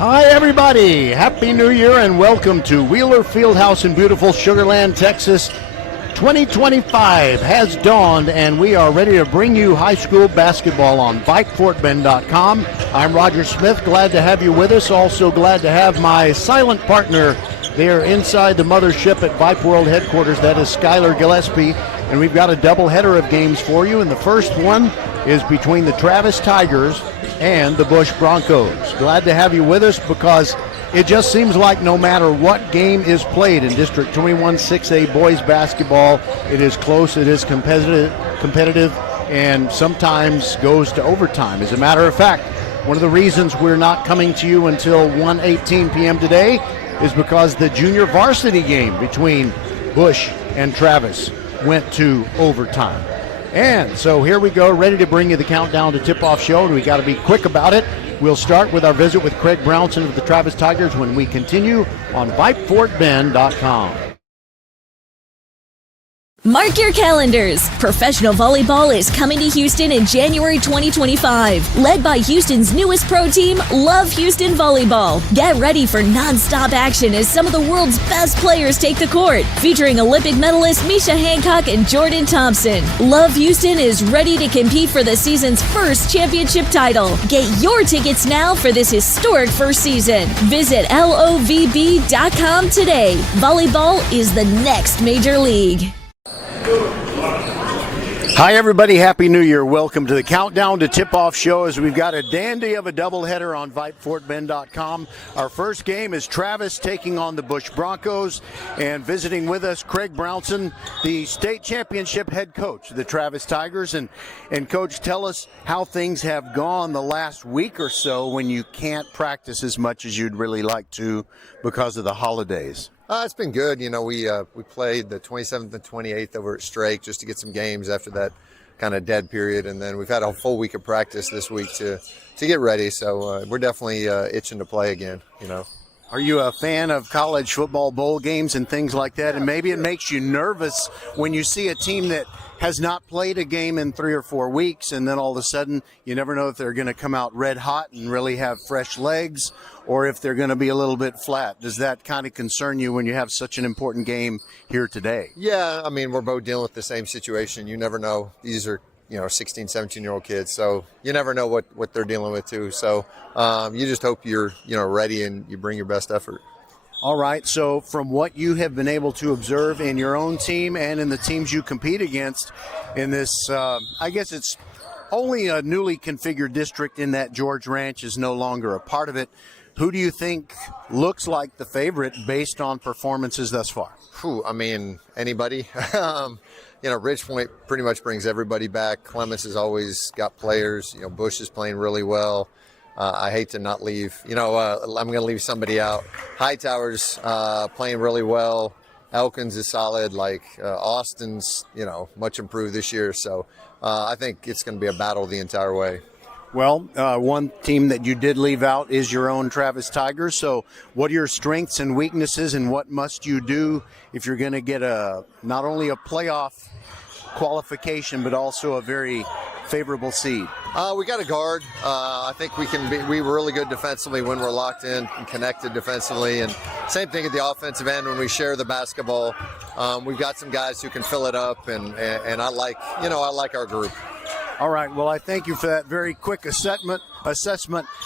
Hi, everybody. Happy New Year and welcome to Wheeler Fieldhouse in beautiful Sugar Land, Texas. 2025 has dawned and we are ready to bring you high school basketball on VypeFortBend.com. I'm Roger Smith. Glad to have you with us. Also glad to have my silent partner there inside the mothership at Vype World headquarters. That is Skylar Gillespie. And we've got a doubleheader of games for you. And the first one is between the Travis Tigers and the Bush Broncos. Glad to have you with us because it just seems like no matter what game is played in District 21 6A boys basketball, it is close, it is competitive, and sometimes goes to overtime. As a matter of fact, one of the reasons we're not coming to you until 1:18 p.m. today is because the junior varsity game between Bush and Travis went to overtime. And so here we go, ready to bring you the countdown to tip-off show, and we got to be quick about it. We'll start with our visit with Craig Brownson of the Travis Tigers when we continue on VypeFortBend.com. Mark your calendars. Professional volleyball is coming to Houston in January 2025. Led by Houston's newest pro team, Love Houston Volleyball. Get ready for non-stop action as some of the world's best players take the court. Featuring Olympic medalists Misha Hancock and Jordan Thompson. Love Houston is ready to compete for the season's first championship title. Get your tickets now for this historic first season. Visit lovb.com today. Volleyball is the next major league. Hi, everybody. Happy New Year. Welcome to the Countdown to Tip-Off show as we've got a dandy of a doubleheader on VypeFortBend.com. Our first game is Travis taking on the Bush Broncos, and visiting with us, Craig Brownson, the state championship head coach of the Travis Tigers. And Coach, tell us how things have gone the last week or so when you can't practice as much as you'd really like to because of the holidays. It's been good. You know, we played the 27th and 28th over at Strake just to get some games after that kind of dead period, and then we've had a full week of practice this week to get ready. So we're definitely itching to play again. You know. Are you a fan of college football bowl games and things like that? And maybe it makes you nervous when you see a team that has not played a game in 3 or 4 weeks, and then all of a sudden you never know if they're going to come out red hot and really have fresh legs or if they're going to be a little bit flat. Does that kind of concern you when you have such an important game here today? Yeah, I mean, we're both dealing with the same situation. You never know. These are, 16, 17-year-old kids, so you never know what they're dealing with too. So you just hope you're, ready and you bring your best effort. All right, so from what you have been able to observe in your own team and in the teams you compete against in this, I guess it's only a newly configured district in that George Ranch is no longer a part of it. Who do you think looks like the favorite based on performances thus far? I mean, anybody. Ridge Point pretty much brings everybody back. Clemens has always got players. Bush is playing really well. I hate to not leave. I'm going to leave somebody out. Hightower's playing really well. Elkins is solid. Austin's, much improved this year. So I think it's going to be a battle the entire way. Well, one team that you did leave out is your own Travis Tigers. So what are your strengths and weaknesses, and what must you do if you're going to get not only a playoff qualification but also a very favorable seed? We got a guard. I think we were really good defensively when we're locked in and connected defensively, and same thing at the offensive end when we share the basketball. We've got some guys who can fill it up, and I like our group. All right. Well, I thank you for that very quick assessment,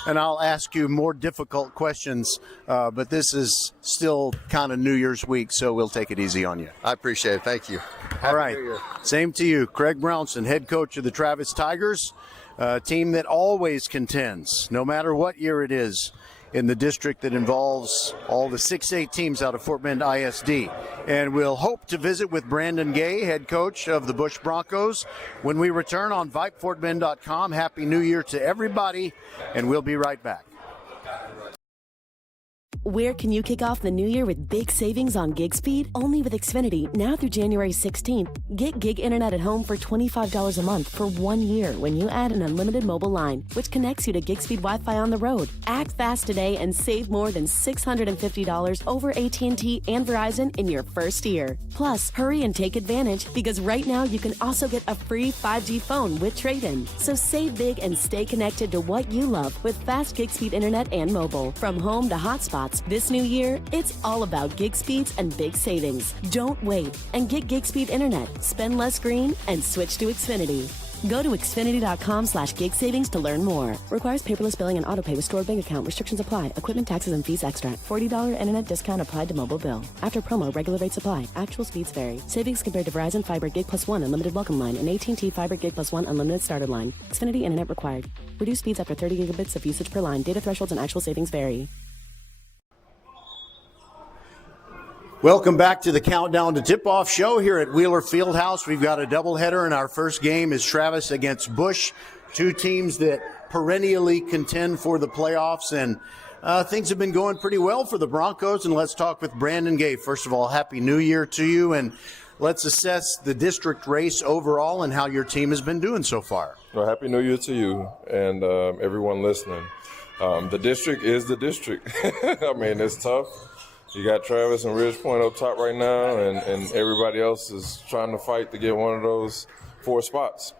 and I'll ask you more difficult questions. But this is still kind of New Year's week, so we'll take it easy on you. I appreciate it. Thank you. All right. Same to you. Craig Brownson, head coach of the Travis Tigers, a team that always contends, no matter what year it is, in the district that involves all the 6A teams out of Fort Bend ISD. And we'll hope to visit with Brandon Gay, head coach of the Bush Broncos, when we return on VypeFortBend.com. Happy New Year to everybody, and we'll be right back. Where can you kick off the new year with big savings on gig speed? Only with Xfinity, now through January 16th. Get gig internet at home for $25 a month for 1 year when you add an unlimited mobile line, which connects you to gig speed Wi-Fi on the road. Act fast today and save more than $650 over AT&T and Verizon in your first year. Plus, hurry and take advantage because right now you can also get a free 5G phone with trade-in. So save big and stay connected to what you love with fast gig speed internet and mobile. From home to hotspots, this new year, it's all about gig speeds and big savings. Don't wait and get gig speed internet. Spend less green and switch to Xfinity. Go to Xfinity.com/gig savings to learn more. Requires paperless billing and autopay with stored bank account. Restrictions apply. Equipment, taxes, and fees extra. $40 internet discount applied to mobile bill. After promo, regular rates apply. Actual speeds vary. Savings compared to Verizon Fiber Gig Plus 1 Unlimited Welcome Line and AT&T Fiber Gig Plus 1 Unlimited Starter Line. Xfinity internet required. Reduced speeds after 30 gigabits of usage per line. Data thresholds and actual savings vary. Welcome back to the Countdown to Tip-Off show here at Wheeler Fieldhouse. We've got a doubleheader, and our first game is Travis against Bush, two teams that perennially contend for the playoffs, and things have been going pretty well for the Broncos. And let's talk with Brandon Gay. First of all, Happy New Year to you, and let's assess the district race overall and how your team has been doing so far. Well, Happy New Year to you and everyone listening. The district is the district. I mean, it's tough. You got Travis and Ridge Point up top right now, and everybody else is trying to fight to get one of those 4 spots.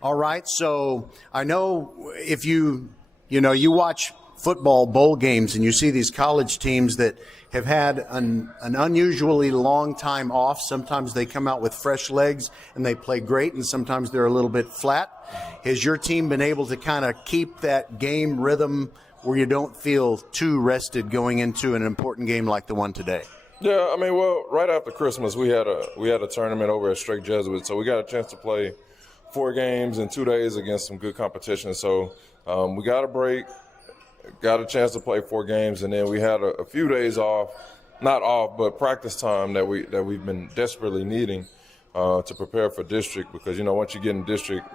All right, so I know if you watch football bowl games and you see these college teams that have had an unusually long time off. Sometimes they come out with fresh legs and they play great, and sometimes they're a little bit flat. Has your team been able to kind of keep that game rhythm where you don't feel too rested going into an important game like the one today? Yeah, I mean, well, right after Christmas, we had a tournament over at Strake Jesuit, so we got a chance to play 4 games in 2 days against some good competition. So we got a break, got a chance to play 4 games, and then we had a few days off, not off, but practice time that we've been desperately needing to prepare for district, because once you get in district,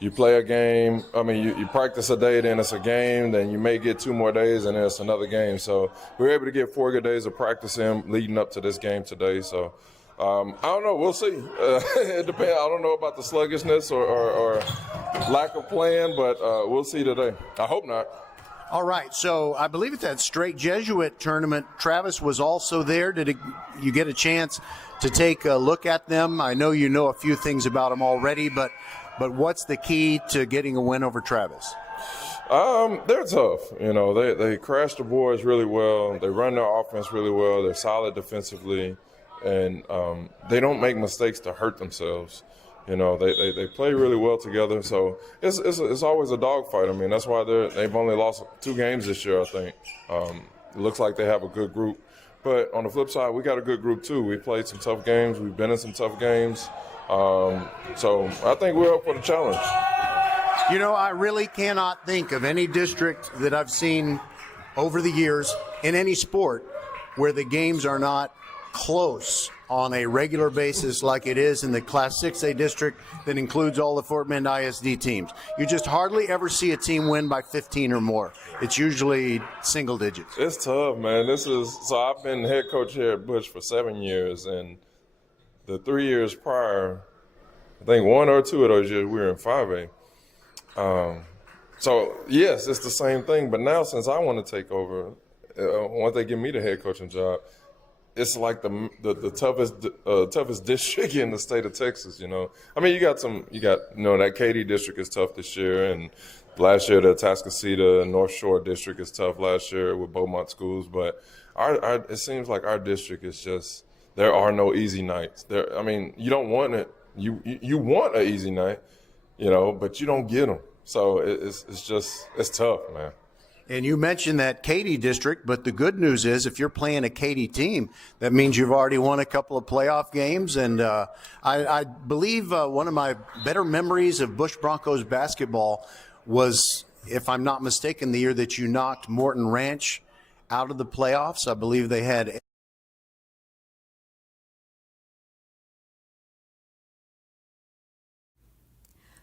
you play a game. I mean, you practice a day, then it's a game. Then you may get 2 more days, and then it's another game. So we were able to get 4 good days of practice in leading up to this game today. So I don't know. We'll see. It depends. I don't know about the sluggishness or lack of playing, but we'll see today. I hope not. All right. So I believe at that Straight Jesuit tournament, Travis was also there. Did you get a chance to take a look at them? I know you know a few things about them already, but what's the key to getting a win over Travis? They're tough. They crash the boards really well. They run their offense really well. They're solid defensively, and they don't make mistakes to hurt themselves. They play really well together. So it's always a dogfight. I mean, that's why they've only lost 2 games this year, I think. It looks like they have a good group. But on the flip side, we got a good group too. We played some tough games. We've been in some tough games. So I think we're up for the challenge. I really cannot think of any district that I've seen over the years in any sport where the games are not close on a regular basis like it is in the Class 6A district that includes all the Fort Bend ISD teams. You just hardly ever see a team win by 15 or more. It's usually single digits. It's tough, man. So I've been head coach here at Bush for 7 years, and the 3 years prior, I think 1 or 2 of those years we were in 5A. So, yes, it's the same thing. But now since I want to take over, once they give me the head coaching job, it's like the toughest district in the state of Texas, I mean, you got that Katy district is tough this year, and last year the Atascocita and North Shore district is tough last year with Beaumont schools. But it seems like our district is just, there are no easy nights. I mean, you don't want it. You want an easy night, but you don't get them. So it's tough, man. And you mentioned that Katy district, but the good news is if you're playing a Katy team, that means you've already won a couple of playoff games. And I believe one of my better memories of Bush Broncos basketball was, if I'm not mistaken, the year that you knocked Morton Ranch out of the playoffs. I believe they had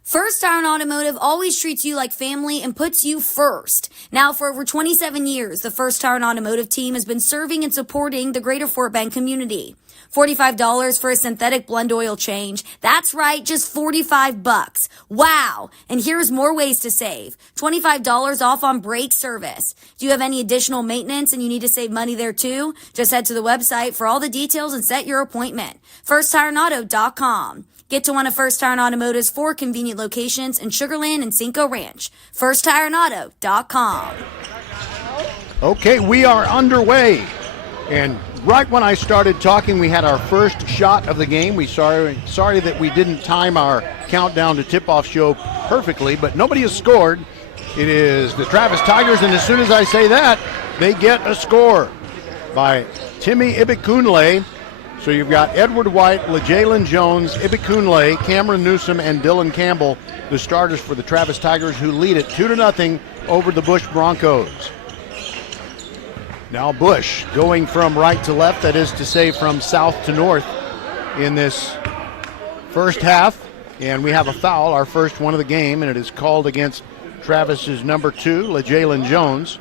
First Tire Automotive always treats you like family and puts you first. Now, for over 27 years, the First Tire Automotive team has been serving and supporting the greater Fort Bend community. $45 for a synthetic blend oil change. That's right, just $45. Wow! And here's more ways to save. $25 off on brake service. Do you have any additional maintenance and you need to save money there too? Just head to the website for all the details and set your appointment. FirstTireAuto.com. Get to one of First Tire Automotive's 4 convenient locations in Sugar Land and Cinco Ranch. FirstTireAuto.com. Okay, we are underway. And right when I started talking, we had our first shot of the game. Sorry that we didn't time our countdown to tip-off show perfectly, but nobody has scored. It is the Travis Tigers, and as soon as I say that, they get a score by Timmy Ibikunle. So you've got Edward White, LeJalen Jones, Ibikunle, Cameron Newsom, and Dylan Campbell, the starters for the Travis Tigers, who lead it 2-0 over the Bush Broncos. Now Bush going from right to left, that is to say from south to north in this first half. And we have a foul, our first one of the game, and it is called against Travis's number 2, LeJalen Jones.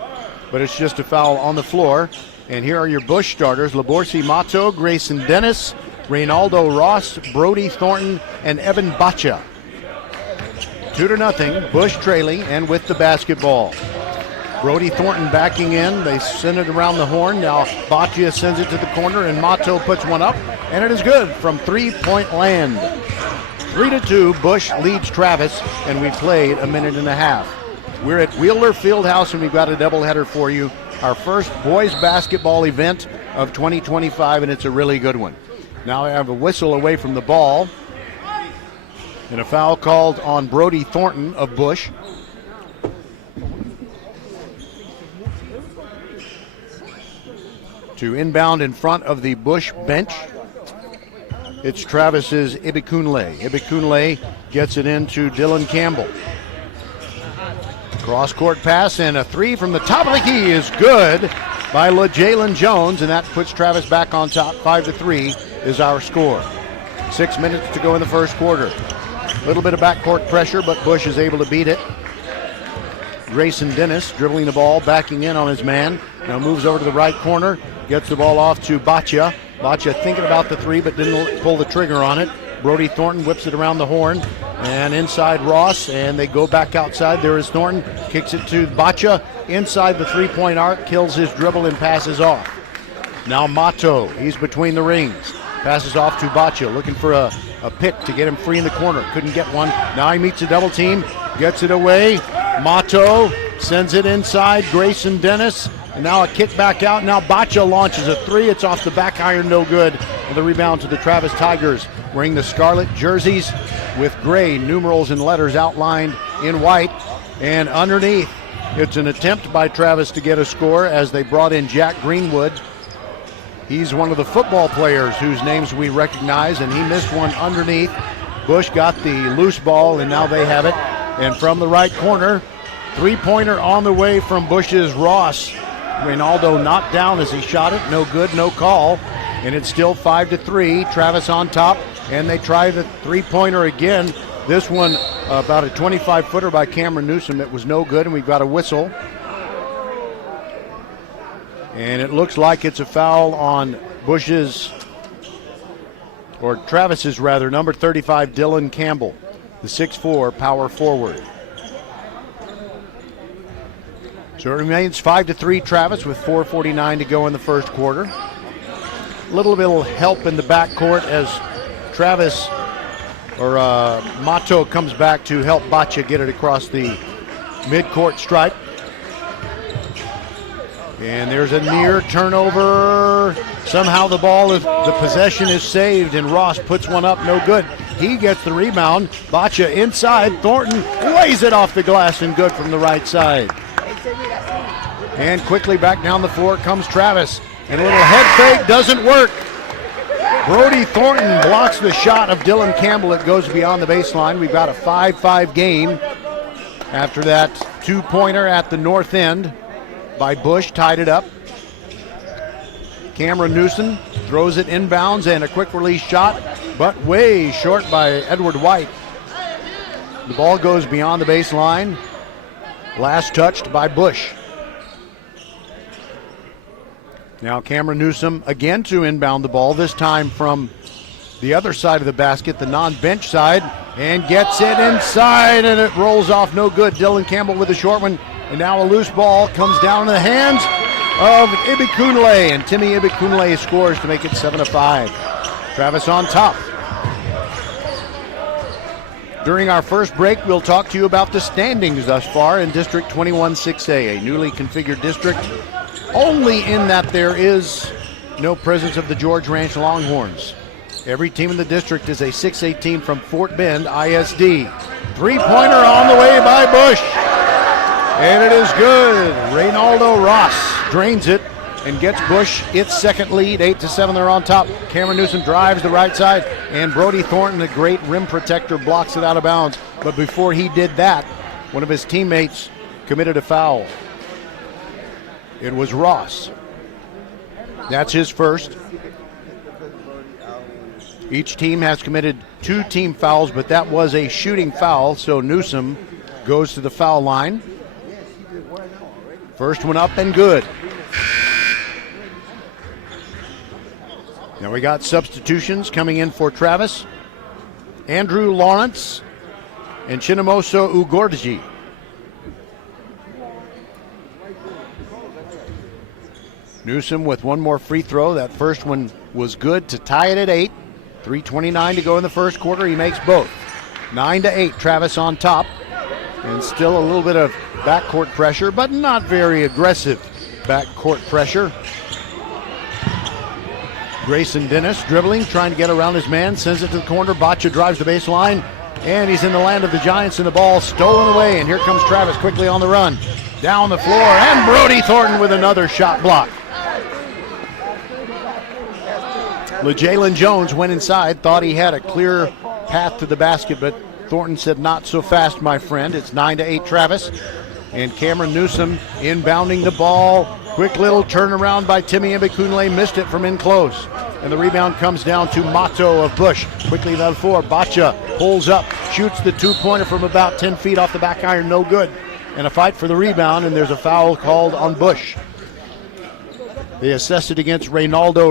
But it's just a foul on the floor. And here are your Bush starters: Laborsi Mato, Grayson Dennis, Reynaldo Ross, Brody Thornton, and Evan Bacha. 2-0, Bush trailing and with the basketball. Brody Thornton backing in. They send it around the horn. Now Bacha sends it to the corner, and Mato puts one up, and it is good from three-point land. 3-2, Bush leads Travis, and we played a minute and a half. We're at Wheeler Fieldhouse, and we've got a doubleheader for you. Our first boys basketball event of 2025, and it's a really good one. Now I have a whistle away from the ball, and a foul called on Brody Thornton of Bush. To inbound in front of the Bush bench, it's Travis's Ibikunle. Ibikunle gets it into Dylan Campbell. Cross-court pass, and a 3 from the top of the key is good by LeJalen Jones, and that puts Travis back on top. 5-3 is our score. 6 minutes to go in the first quarter. A little bit of backcourt pressure, but Bush is able to beat it. Grayson Dennis dribbling the ball, backing in on his man. Now moves over to the right corner, gets the ball off to Bacha. Bacha thinking about the 3, but didn't pull the trigger on it. Brody Thornton whips it around the horn, and inside Ross, and they go back outside. There is Thornton, kicks it to Bacha inside the three-point arc, kills his dribble and passes off. Now Mato, he's between the rings, passes off to Bacha, looking for a pick to get him free in the corner. Couldn't get one. Now he meets a double team, gets it away. Mato sends it inside, Grayson Dennis, and now a kick back out. Now Bacha launches a 3. It's off the back iron, no good. And the rebound to the Travis Tigers, wearing the scarlet jerseys with gray numerals and letters outlined in white. And underneath, it's an attempt by Travis to get a score as they brought in Jack Greenwood. He's one of the football players whose names we recognize, and he missed one underneath. Bush got the loose ball, and now they have it. And from the right corner, three-pointer on the way from Bush's Ross. Reynaldo knocked down as he shot it. No good, no call. And it's still 5-3. Travis on top, and they try the three-pointer again. This one about a 25-footer by Cameron Newsom. It was no good, and we've got a whistle. And it looks like it's a foul on Travis's number 35, Dylan Campbell, the 6'4" power forward. So it remains 5-3 Travis with 4:49 to go in the first quarter. A little bit of help in the backcourt as Mato comes back to help Bacha get it across the midcourt stripe. And there's a near turnover. Somehow the possession is saved, and Ross puts one up, no good. He gets the rebound. Bacha inside. Thornton lays it off the glass, and good from the right side. And quickly back down the floor comes Travis. And a little head fake doesn't work. Brody Thornton blocks the shot of Dylan Campbell. It goes beyond the baseline. We've got a 5-5 game after that two-pointer at the north end by Bush, tied it up. Cameron Newsom throws it inbounds, and a quick release shot, but way short by Edward White. The ball goes beyond the baseline. Last touched by Bush. Now Cameron Newsom again to inbound the ball, this time from the other side of the basket, the non-bench side, and gets it inside, and it rolls off no good. Dylan Campbell with a short one, and now a loose ball comes down in the hands of Ibikunle, and Timmy Ibikunle scores to make it 7-5. Travis on top. During our first break, we'll talk to you about the standings thus far in District 21-6A, a newly configured district, only in that there is no presence of the George Ranch Longhorns. Every team in the district is a 6A team from Fort Bend ISD. Three-pointer on the way by Bush. And it is good. Reynaldo Ross drains it and gets Bush its second lead. 8-7, they're on top. Cameron Newsom drives the right side, and Brody Thornton, the great rim protector, blocks it out of bounds. But before he did that, one of his teammates committed a foul. It was Ross. That's his first. Each team has committed 2 team fouls, but that was a shooting foul, so Newsom goes to the foul line. First one up and good. Now we got substitutions coming in for Travis. Andrew Lawrence and Chinimoso Ugorji. Newsom with one more free throw. That first one was good to tie it at 8. 3:29 to go in the first quarter. He makes both. 9-8, Travis on top. And still a little bit of backcourt pressure, but not very aggressive backcourt pressure. Grayson Dennis dribbling, trying to get around his man, sends it to the corner. Baccia drives the baseline, and he's in the land of the Giants, and the ball stolen away. And here comes Travis quickly on the run. Down the floor, and Brody Thornton with another shot block. LeJalen Jones went inside, thought he had a clear path to the basket, but Thornton said, not so fast, my friend. It's 9-8 Travis. And Cameron Newsom inbounding the ball. Quick little turnaround by Timmy Ibikunle, missed it from in close. And the rebound comes down to Mato of Bush. Quickly down the floor, Baccia pulls up, shoots the two-pointer from about 10 feet off the back iron, no good. And a fight for the rebound, and there's a foul called on Bush. They assessed it against Reynaldo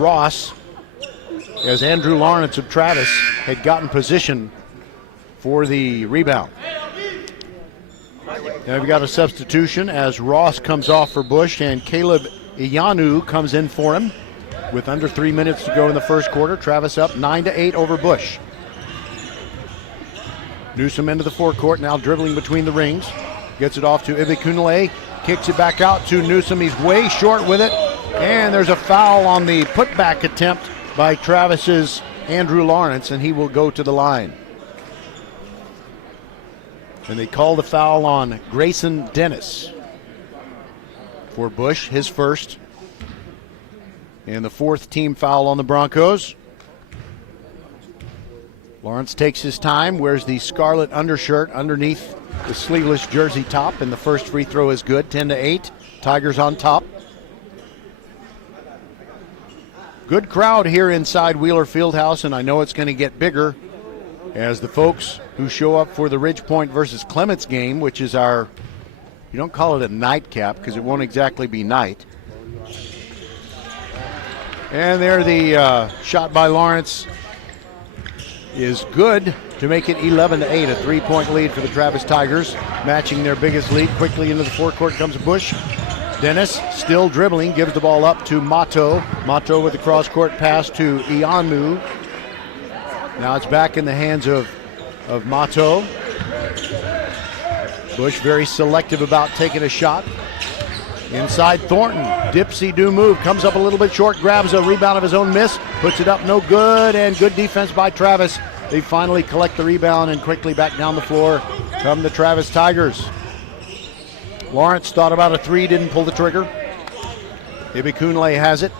Ross, as Andrew Lawrence of Travis had gotten position for the rebound. Now we've got a substitution as Ross comes off for Bush, and Caleb Iyanu comes in for him with under 3 minutes to go in the first quarter. Travis up 9-8 over Bush. Newsom into the forecourt, now dribbling between the rings. Gets it off to Ibikunle, kicks it back out to Newsom. He's way short with it, and there's a foul on the putback attempt by Travis's Andrew Lawrence, and he will go to the line. And they call the foul on Grayson Dennis for Bush, his first. And the fourth team foul on the Broncos. Lawrence takes his time, wears the scarlet undershirt underneath the sleeveless jersey top, and the first free throw is good, 10-8. Tigers on top. Good crowd here inside Wheeler Fieldhouse, and I know it's going to get bigger as the folks who show up for the Ridge Point versus Clements game, which is our, you don't call it a nightcap because it won't exactly be night. And there the shot by Lawrence is good to make it 11-8, a three-point lead for the Travis Tigers, matching their biggest lead. Quickly into the forecourt comes Bush. Dennis still dribbling, gives the ball up to Mato. Mato with the cross-court pass to Iyanu. Now it's back in the hands of Mato. Bush very selective about taking a shot. Inside Thornton, dipsy-do move, comes up a little bit short, grabs a rebound of his own miss, puts it up, no good, and good defense by Travis. They finally collect the rebound, and quickly back down the floor come the Travis Tigers. Lawrence thought about a three, didn't pull the trigger. Ibikunle has it,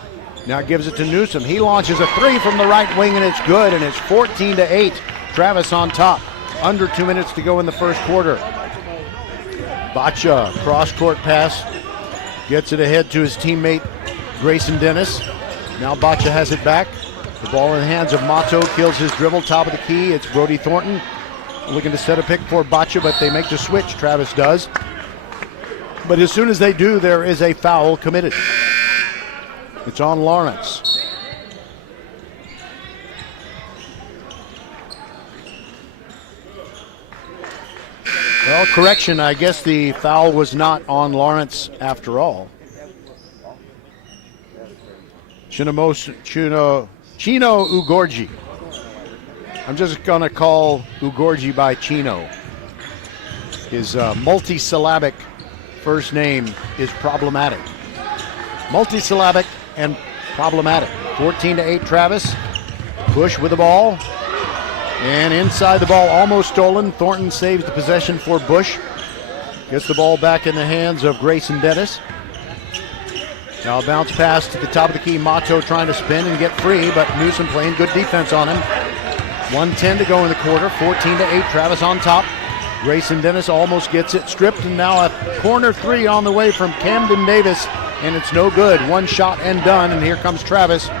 now gives it to Newsom. He launches a three from the right wing, and it's good, and it's 14-8. Travis on top, under 2 minutes to go in the first quarter. Baccia, cross-court pass, gets it ahead to his teammate Grayson Dennis. Now Baccia has it back. The ball in the hands of Mato, kills his dribble, top of the key. It's Brody Thornton. looking to set a pick for Boccia, but they make the switch. Travis does. But as soon as they do, there is a foul committed. It's on Lawrence. Well, correction, I guess the foul was not on Lawrence after all. Chino Ugorji. I'm just going to call Ugorji by Chino. His multisyllabic first name is problematic. Multisyllabic and problematic. 14-8 Travis. Bush with the ball. And inside the ball, almost stolen. Thornton saves the possession for Bush. Gets the ball back in the hands of Grayson Dennis. Now a bounce pass to the top of the key. Mato trying to spin and get free, but Newsom playing good defense on him. 1:10 to go in the quarter. 14-8, Travis on top. Grayson Dennis almost gets it stripped, and now a corner three on the way from Camden Davis, and it's no good. One shot and done, and here comes Travis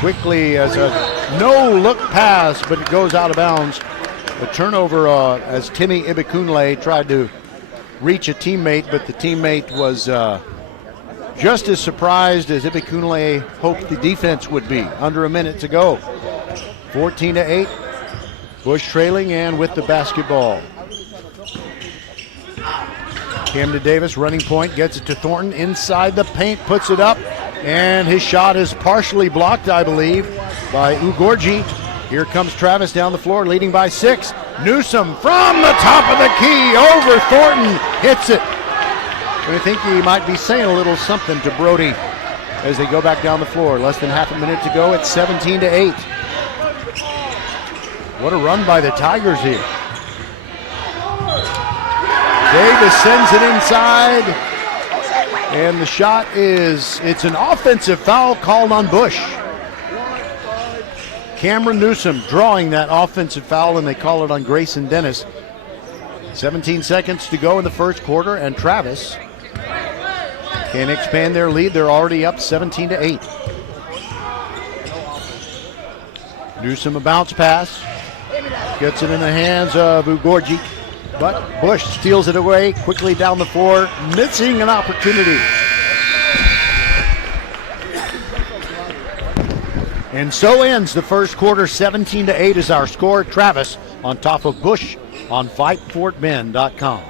quickly as a no-look pass, but it goes out of bounds. The turnover as Timmy Ibikunle tried to reach a teammate, but the teammate was just as surprised as Ibikunle hoped the defense would be. Under a minute to go. 14-8. Bush trailing and with the basketball. Camden Davis, running point, gets it to Thornton. Inside the paint, puts it up. And his shot is partially blocked, I believe, by Ugorji. Here comes Travis down the floor, leading by 6. Newsom from the top of the key, over Thornton, hits it. But I think he might be saying a little something to Brody as they go back down the floor. Less than half a minute to go. It's 17-8. What a run by the Tigers here. Davis sends it inside. And the shot it's an offensive foul called on Bush. Cameron Newsom drawing that offensive foul, and they call it on Grayson Dennis. 17 seconds to go in the first quarter, and Travis can expand their lead. They're already up 17-8. Newsom a bounce pass. Gets it in the hands of Ugorji. But Bush steals it away quickly down the floor, missing an opportunity. And so ends the first quarter. 17-8 is our score. Travis on top of Bush on VypeFortBend.com.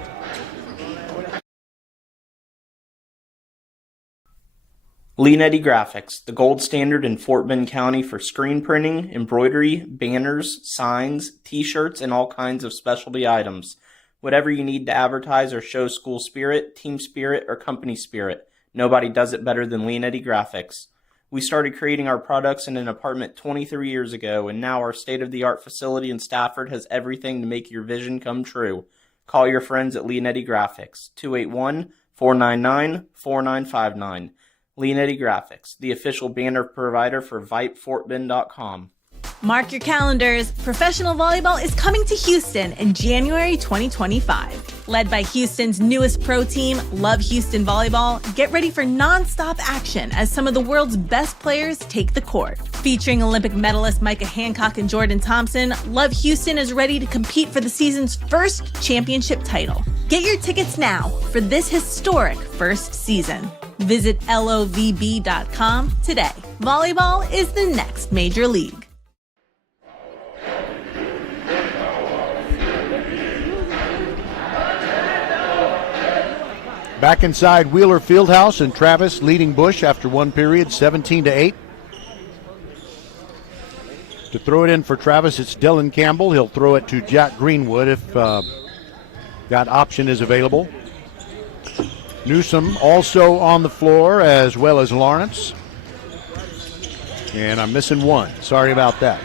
Leanetti Graphics, the gold standard in Fort Bend County for screen printing, embroidery, banners, signs, t-shirts, and all kinds of specialty items. Whatever you need to advertise or show school spirit, team spirit, or company spirit, nobody does it better than Leanetti Graphics. We started creating our products in an apartment 23 years ago, and now our state-of-the-art facility in Stafford has everything to make your vision come true. Call your friends at Leanetti Graphics, 281-499-4959. Leanetti Graphics, the official banner provider for VypeFortBend.com. Mark your calendars. Professional volleyball is coming to Houston in January 2025. Led by Houston's newest pro team, Love Houston Volleyball, get ready for non-stop action as some of the world's best players take the court. Featuring Olympic medalists Micah Hancock and Jordan Thompson, Love Houston is ready to compete for the season's first championship title. Get your tickets now for this historic first season. Visit lovb.com today. Volleyball is the next major league. Back inside Wheeler Fieldhouse, and Travis leading Bush after one period, 17-8. To throw it in for Travis, it's Dylan Campbell. He'll throw it to Jack Greenwood if that option is available. Newsom also on the floor, as well as Lawrence. And I'm missing one. Sorry about that.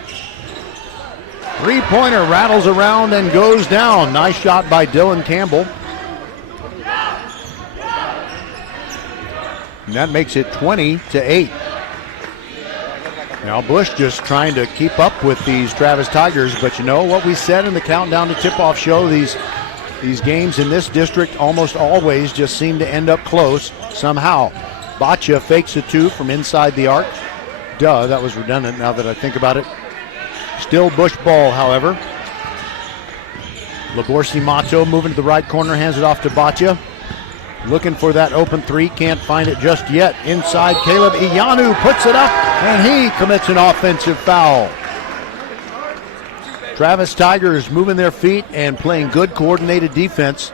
Three-pointer rattles around and goes down. Nice shot by Dylan Campbell. And that makes it 20-8. Now Bush just trying to keep up with these Travis Tigers, but you know what we said in the Countdown to Tip-Off show, these games in this district almost always just seem to end up close somehow. Boccia fakes a two from inside the arc. Duh, that was redundant now that I think about it. Still Bush ball, however. Laborsi Mato moving to the right corner, hands it off to Batya. Looking for that open three, can't find it just yet. Inside, Caleb Iyanu puts it up, and he commits an offensive foul. Travis Tigers moving their feet and playing good coordinated defense,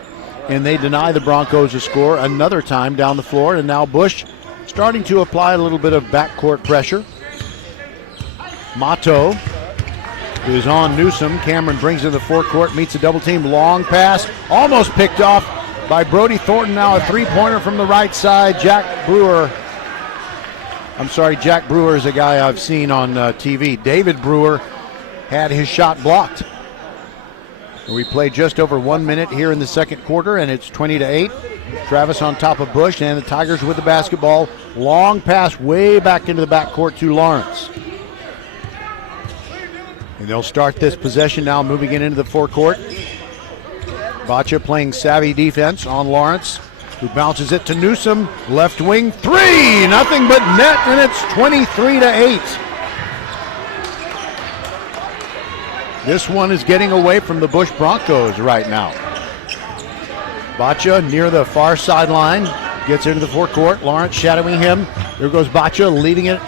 and they deny the Broncos a score another time down the floor, and now Bush starting to apply a little bit of backcourt pressure. Mato is on Newsom. Cameron brings in the forecourt, meets a double team, long pass, almost picked off by Brody Thornton. Now a three-pointer from the right side. Jack Brewer is a guy I've seen on TV. David Brewer had his shot blocked. We played just over 1 minute here in the second quarter, and it's 20-8. Travis on top of Bush, and the Tigers with the basketball. Long pass way back into the backcourt to Lawrence. And they'll start this possession now, moving it into the forecourt. Batya playing savvy defense on Lawrence, who bounces it to Newsom. Left wing three, nothing but net, and it's 23-8. This one is getting away from the Bush Broncos right now. Batya near the far sideline, gets into the forecourt. Lawrence shadowing him. There goes Batya, leading it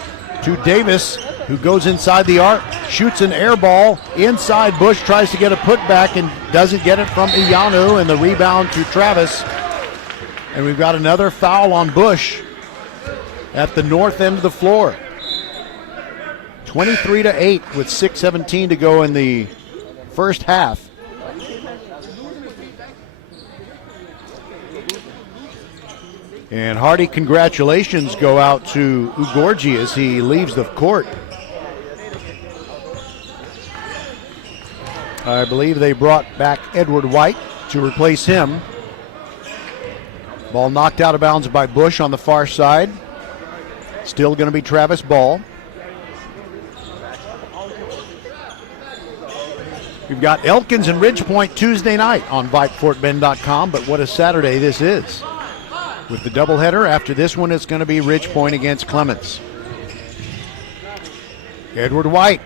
to Davis, who goes inside the arc, shoots an air ball inside. Bush tries to get a putback and doesn't get it from Iyanu, and the rebound to Travis. And we've got another foul on Bush at the north end of the floor. 23-8 with 6:17 to go in the first half. And hearty congratulations go out to Ugorji as he leaves the court. I believe they brought back Edward White to replace him. Ball knocked out of bounds by Bush on the far side. Still going to be Travis Ball. We've got Elkins and Ridgepoint Tuesday night on VypeFortBend.com, but what a Saturday this is. With the doubleheader, after this one, it's going to be Ridgepoint against Clements. Edward White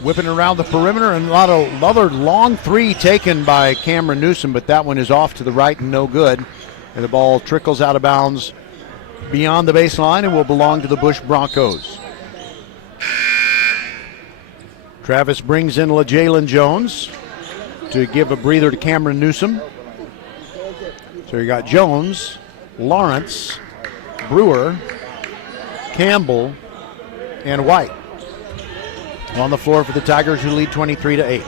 whipping around the perimeter, and another long three taken by Cameron Newsom, but that one is off to the right and no good. And the ball trickles out of bounds beyond the baseline and will belong to the Bush Broncos. Travis brings in LaJalen Jones to give a breather to Cameron Newsom. So you got Jones, Lawrence, Brewer, Campbell, and White on the floor for the Tigers, who lead 23-8.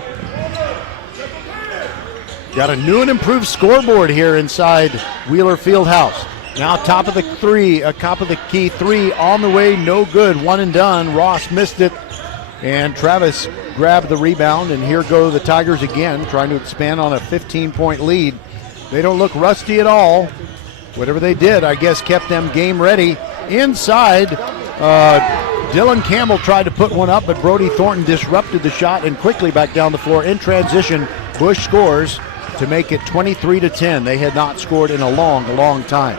Got a new and improved scoreboard here inside Wheeler Fieldhouse. Now top of the key three on the way, no good, one and done. Ross missed it, and Travis grabbed the rebound, and here go the Tigers again, trying to expand on a 15-point lead. They don't look rusty at all. Whatever they did, I guess, kept them game ready. Inside, Dylan Campbell tried to put one up, but Brody Thornton disrupted the shot, and quickly back down the floor. In transition, Bush scores to make it 23-10. They had not scored in a long time.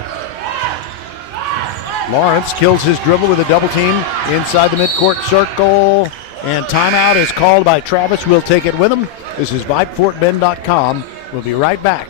Lawrence kills his dribble with a double team inside the midcourt circle, and timeout is called by Travis. We'll take it with him. This is VypeFortBend.com. We'll be right back.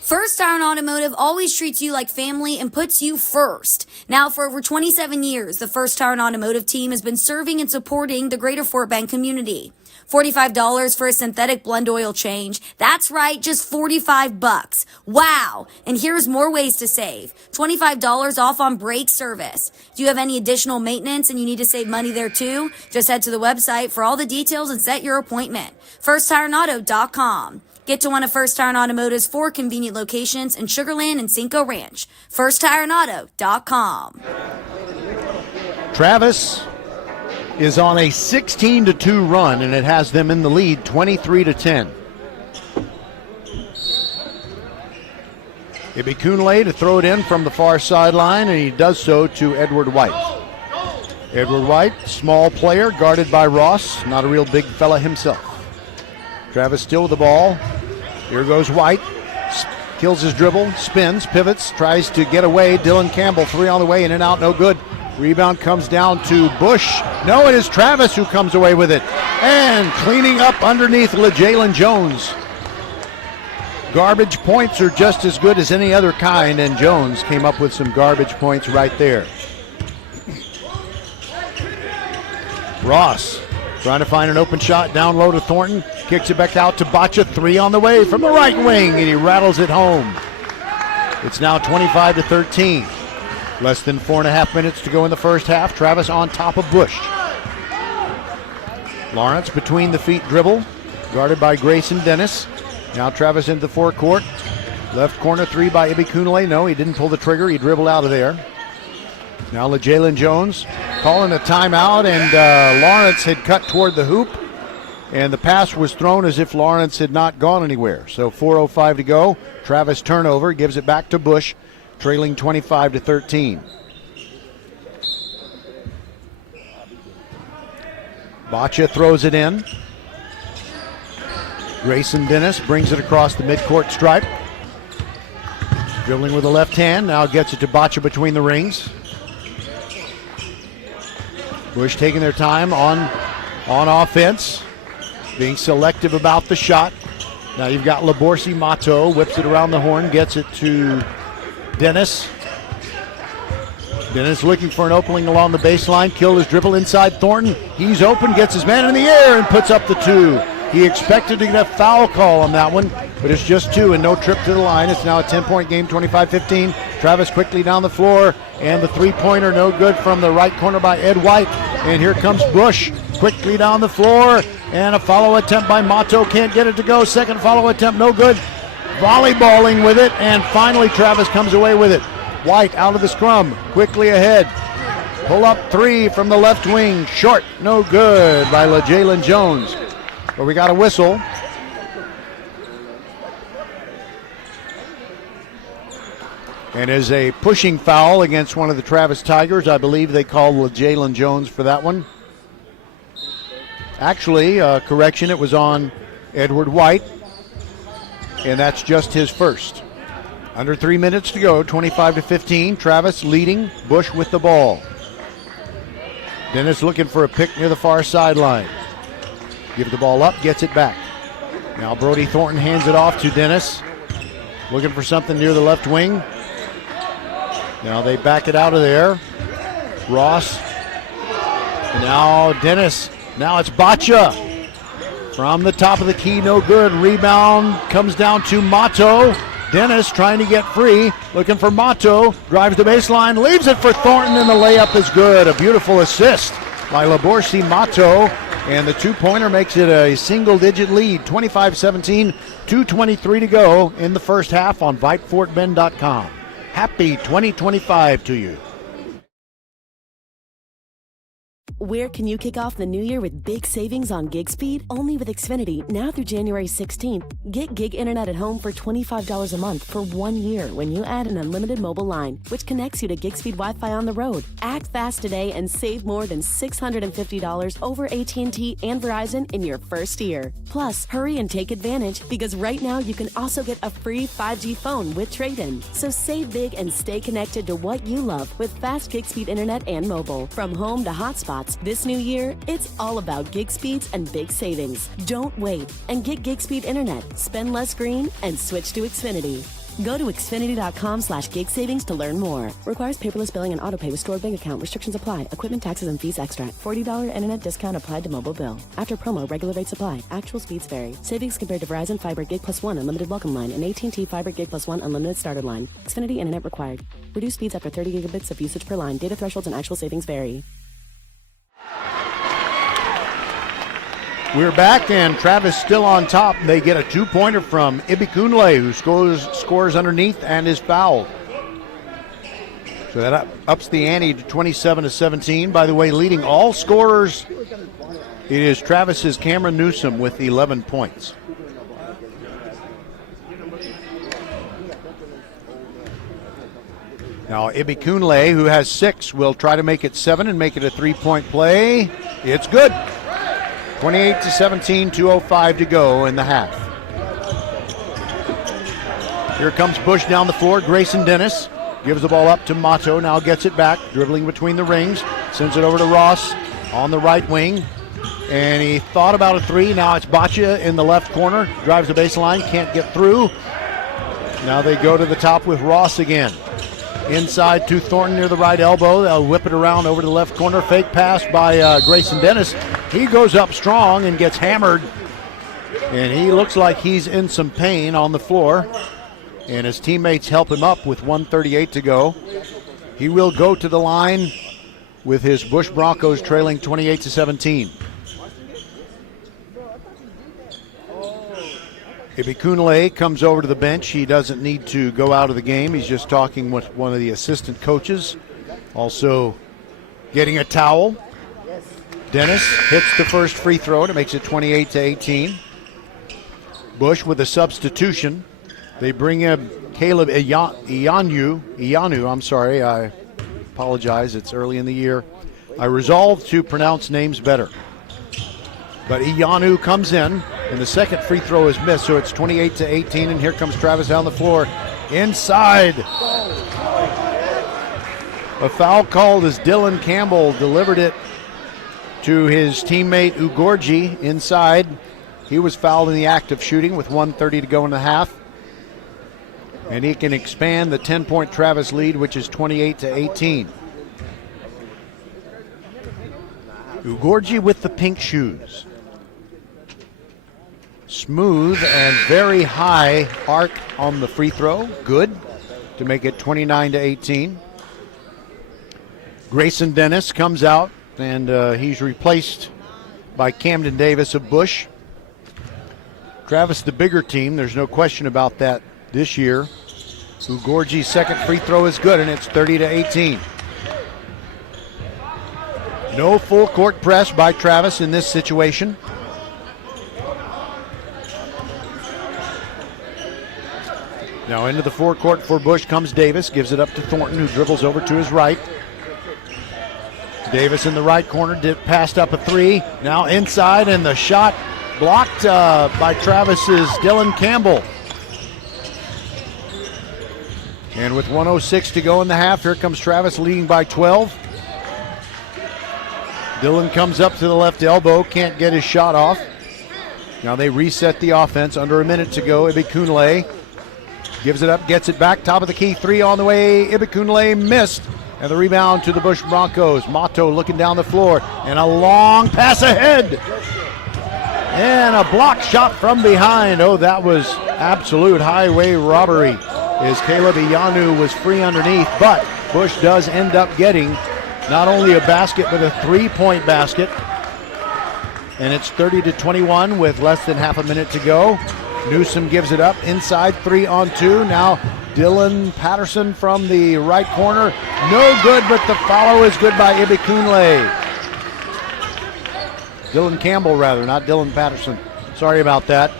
First Iron Automotive always treats you like family and puts you first. Now, for over 27 years, the First Iron Automotive team has been serving and supporting the greater Fort Bend community. $45 for a synthetic blend oil change. That's right, just $45. Wow. And here's more ways to save. $25 off on brake service. Do you have any additional maintenance and you need to save money there too? Just head to the website for all the details and set your appointment. FirstTireAuto.com. Get to one of First Iron Automotive's 4 convenient locations in Sugar Land and Cinco Ranch. FirstTireAuto.com. Travis is on a 16-2 run, and it has them in the lead 23-10. Ibikunle to throw it in from the far sideline, and he does so to Edward White. Edward White, small player, guarded by Ross, not a real big fella himself. Travis still with the ball. Here goes White. Kills his dribble, spins, pivots, tries to get away. Dylan Campbell, three on the way, in and out, no good. Rebound comes down to Bush. No, it is Travis who comes away with it. And cleaning up underneath LeJalen Jones. Garbage points are just as good as any other kind, and Jones came up with some garbage points right there. Ross trying to find an open shot down low to Thornton. Kicks it back out to Baccia. 3 on the way from the right wing, and he rattles it home. It's now 25-13. Less than 4.5 minutes to go in the first half. Travis on top of Bush. Lawrence between the feet dribble, guarded by Grayson Dennis. Now Travis into the forecourt. Left corner 3 by Ibikunle. No, he didn't pull the trigger. He dribbled out of there. Now LeJalen Jones calling a timeout, and Lawrence had cut toward the hoop, and the pass was thrown as if Lawrence had not gone anywhere. So 4:05 to go. Travis turnover, gives it back to Bush, trailing 25-13. Baccia throws it in. Grayson Dennis brings it across the midcourt stripe. Dribbling with the left hand, now gets it to Baccia between the rings. Bush taking their time on offense, being selective about the shot. Now you've got Laborsi Mato, whips it around the horn, gets it to Dennis. Dennis looking for an opening along the baseline. Killed his dribble inside Thornton. He's open, gets his man in the air, and puts up the 2. He expected to get a foul call on that one, but it's just 2 and no trip to the line. It's now a 10-point game, 25-15. Travis quickly down the floor, and the three-pointer no good from the right corner by Ed White. And here comes Bush quickly down the floor, and a follow attempt by Mato. Can't get it to go. Second follow attempt, no good. Volleyballing with it, and finally Travis comes away with it. White out of the scrum, quickly ahead. Pull up 3 from the left wing, short, no good by LeJalen Jones. But we got a whistle. And as a pushing foul against one of the Travis Tigers, I believe they called LeJalen Jones for that one. Actually, correction, it was on Edward White, and that's just his first. Under 3 minutes to go, 25-15. Travis leading, Bush with the ball. Dennis looking for a pick near the far sideline. Give the ball up, gets it back. Now Brody Thornton hands it off to Dennis. Looking for something near the left wing. Now they back it out of there. Ross. Now Dennis. Now it's Baccia. From the top of the key, no good. Rebound comes down to Mato. Dennis trying to get free. Looking for Mato. Drives the baseline. Leaves it for Thornton, and the layup is good. A beautiful assist by Laborsi Mato. And the two-pointer makes it a single-digit lead, 25-17, 2:23 to go in the first half on VypeFortBend.com. Happy 2025 to you. Where can you kick off the new year with big savings on gig speed? Only with Xfinity, now through January 16th. Get gig internet at home for $25 a month for 1 year when you add an unlimited mobile line, which connects you to gig speed Wi-Fi on the road. Act fast today and save more than $650 over AT&T and Verizon in your first year. Plus, hurry and take advantage, because right now you can also get a free 5G phone with trade-in. So save big and stay connected to what you love with fast gig speed internet and mobile. From home to hotspots, this new year, it's all about gig speeds and big savings. Don't wait and get gig speed internet. Spend less green and switch to Xfinity. Go to Xfinity.com/gig savings to learn more. Requires paperless billing and autopay with stored bank account. Restrictions apply. Equipment, taxes, and fees extra. $40 internet discount applied to mobile bill. After promo, regular rates apply. Actual speeds vary. Savings compared to Verizon Fiber Gig Plus 1 Unlimited Welcome Line and AT&T Fiber Gig Plus 1 Unlimited Starter Line. Xfinity internet required. Reduced speeds after 30 gigabits of usage per line. Data thresholds and actual savings vary. We're back, and Travis still on top. They get a two-pointer from Ibikunle, who scores underneath and is fouled. So that ups the ante to 27-17. By the way, leading all scorers, it is Travis's Cameron Newsom with 11 points. Now Ibikunle, who has 6, will try to make it 7 and make it a three-point play. It's good. 28-17, 2:05 to go in the half. Here comes Bush down the floor. Grayson Dennis gives the ball up to Mato, now gets it back, dribbling between the rings, sends it over to Ross on the right wing, and he thought about a three. Now it's Baccia in the left corner, drives the baseline, can't get through. Now they go to the top with Ross again. Inside to Thornton near the right elbow. They'll whip it around over to the left corner. Fake pass by Grayson Dennis. He goes up strong and gets hammered. And he looks like he's in some pain on the floor. And his teammates help him up with 1:38 to go. He will go to the line with his Bush Broncos trailing 28-17. Ibikunle comes over to the bench. He doesn't need to go out of the game. He's just talking with one of the assistant coaches. Also getting a towel. Dennis hits the first free throw, and it makes it 28-18. Bush with a substitution. They bring in Caleb Iyanu. I'm sorry, I apologize. It's early in the year. I resolved to pronounce names better. But Iyanu comes in, and the second free throw is missed, so it's 28-18, and here comes Travis down the floor. Inside. A foul called as Dylan Campbell delivered it to his teammate Ugorji inside. He was fouled in the act of shooting with 1:30 to go in the half. And he can expand the 10-point Travis lead, which is 28-18. Ugorji with the pink shoes. Smooth and very high arc on the free throw. Good to make it 29-18. Grayson Dennis comes out, and he's replaced by Camden Davis of Bush. Travis, the bigger team, there's no question about that this year. Ugorji's second free throw is good, and it's 30-18. No full court press by Travis in this situation. Now into the forecourt for Bush comes Davis, gives it up to Thornton, who dribbles over to his right. Davis in the right corner, passed up a three. Now inside, and the shot blocked by Travis's Dylan Campbell. And with 1:06 to go in the half, here comes Travis leading by 12. Dylan comes up to the left elbow, can't get his shot off. Now they reset the offense, under a minute to go. Ibikunle gives it up, gets it back, top of the key, three on the way. Ibikunle missed, and the rebound to the Bush Broncos. Mato looking down the floor, and a long pass ahead. And a block shot from behind. Oh, that was absolute highway robbery, as Caleb Iyanu was free underneath, but Bush does end up getting not only a basket, but a three-point basket. And it's 30-21 with less than half a minute to go. Newsom gives it up inside, 3-on-2. Now Dylan Patterson from the right corner. No good, but the follow is good by Ibikunle. Dylan Campbell, rather, not Dylan Patterson. Sorry about that.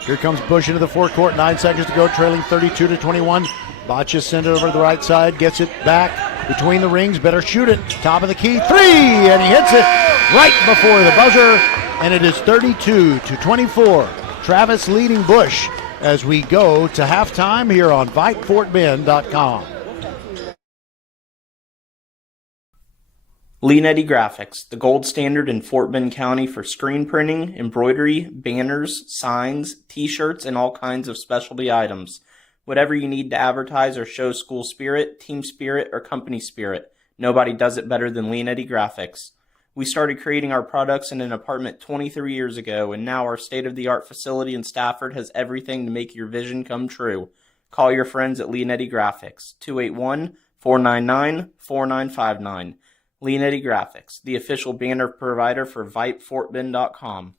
Here comes Bush into the forecourt, 9 seconds to go, trailing 32-21. Baccia sent it over to the right side, gets it back between the rings, better shoot it, top of the key, three, and he hits it right before the buzzer, and it is 32-24. Travis leading Bush as we go to halftime here on VypeFortBend.com. Lee Netty Graphics, the gold standard in Fort Bend County for screen printing, embroidery, banners, signs, t-shirts, and all kinds of specialty items. Whatever you need to advertise or show school spirit, team spirit, or company spirit, nobody does it better than Lee Netty Graphics. We started creating our products in an apartment 23 years ago, and now our state-of-the-art facility in Stafford has everything to make your vision come true. Call your friends at Lee Netty Graphics, 281-499-4959. Lee Netty Graphics, the official banner provider for VypeFortBend.com.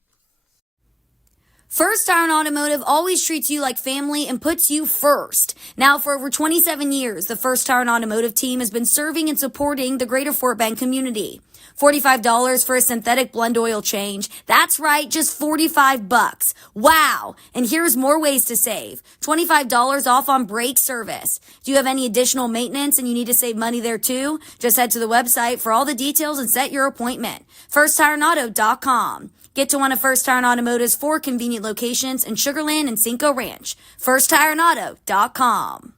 First Iron Automotive always treats you like family and puts you first. Now, for over 27 years, the First Iron Automotive team has been serving and supporting the greater Fort Bend community. $45 for a synthetic blend oil change. That's right, just $45. Wow. And here's more ways to save. $25 off on brake service. Do you have any additional maintenance and you need to save money there too? Just head to the website for all the details and set your appointment. FirstTireAuto.com. Get to one of First Tire Automotive's 4 convenient locations in Sugar Land and Cinco Ranch. FirstTireAuto.com.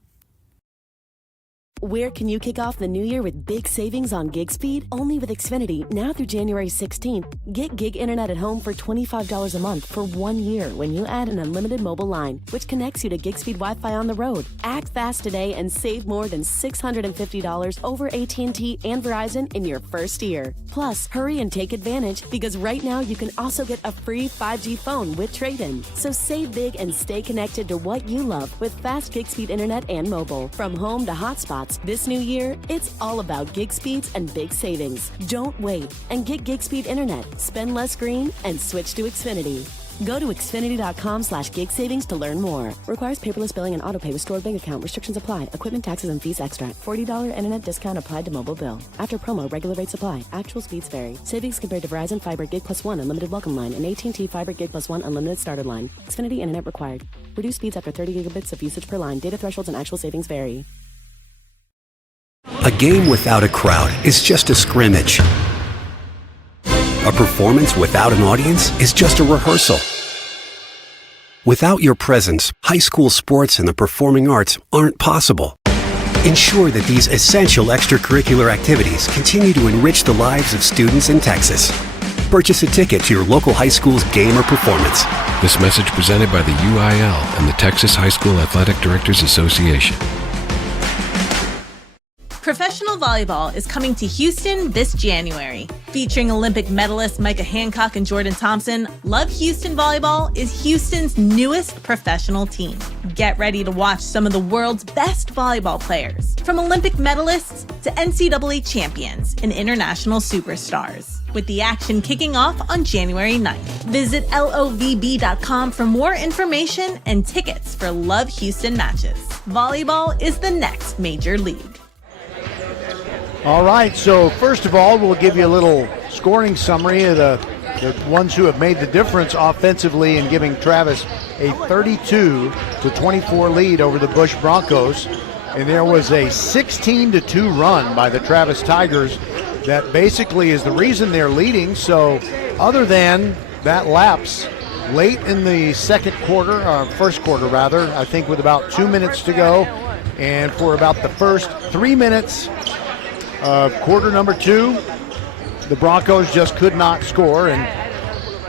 Where can you kick off the new year with big savings on gig speed? Only with Xfinity, now through January 16th. Get gig internet at home for $25 a month for 1 year when you add an unlimited mobile line, which connects you to gig speed Wi-Fi on the road. Act fast today and save more than $650 over AT&T and Verizon in your first year. Plus, hurry and take advantage because right now you can also get a free 5G phone with trade-in. So save big and stay connected to what you love with fast gig speed internet and mobile. From home to hotspots, this new year, it's all about gig speeds and big savings. Don't wait and get gig speed internet. Spend less green and switch to Xfinity. Go to Xfinity.com/gig savings to learn more. Requires paperless billing and autopay with stored bank account. Restrictions apply. Equipment, taxes, and fees extra. $40 internet discount applied to mobile bill. After promo, regular rates apply. Actual speeds vary. Savings compared to Verizon Fiber Gig Plus 1 Unlimited Welcome Line and AT&T Fiber Gig Plus 1 Unlimited Starter Line. Xfinity internet required. Reduced speeds after 30 gigabits of usage per line. Data thresholds and actual savings vary. A game without a crowd is just a scrimmage. A performance without an audience is just a rehearsal. Without your presence, high school sports and the performing arts aren't possible. Ensure that these essential extracurricular activities continue to enrich the lives of students in Texas. Purchase a ticket to your local high school's game or performance. This message presented by the UIL and the Texas High School Athletic Directors Association. Professional volleyball is coming to Houston this January. Featuring Olympic medalists Micah Hancock and Jordan Thompson, Love Houston Volleyball is Houston's newest professional team. Get ready to watch some of the world's best volleyball players, from Olympic medalists to NCAA champions and international superstars, with the action kicking off on January 9th. Visit lovb.com for more information and tickets for Love Houston matches. Volleyball is the next major league. All right, so first of all, we'll give you a little scoring summary of the ones who have made the difference offensively in giving Travis a 32-24 lead over the Bush Broncos. And there was a 16-2 run by the Travis Tigers that basically is the reason they're leading. So other than that lapse late in the first quarter rather, I think with about 2 minutes to go, and for about the first 3 minutes of quarter number 2, the Broncos just could not score, and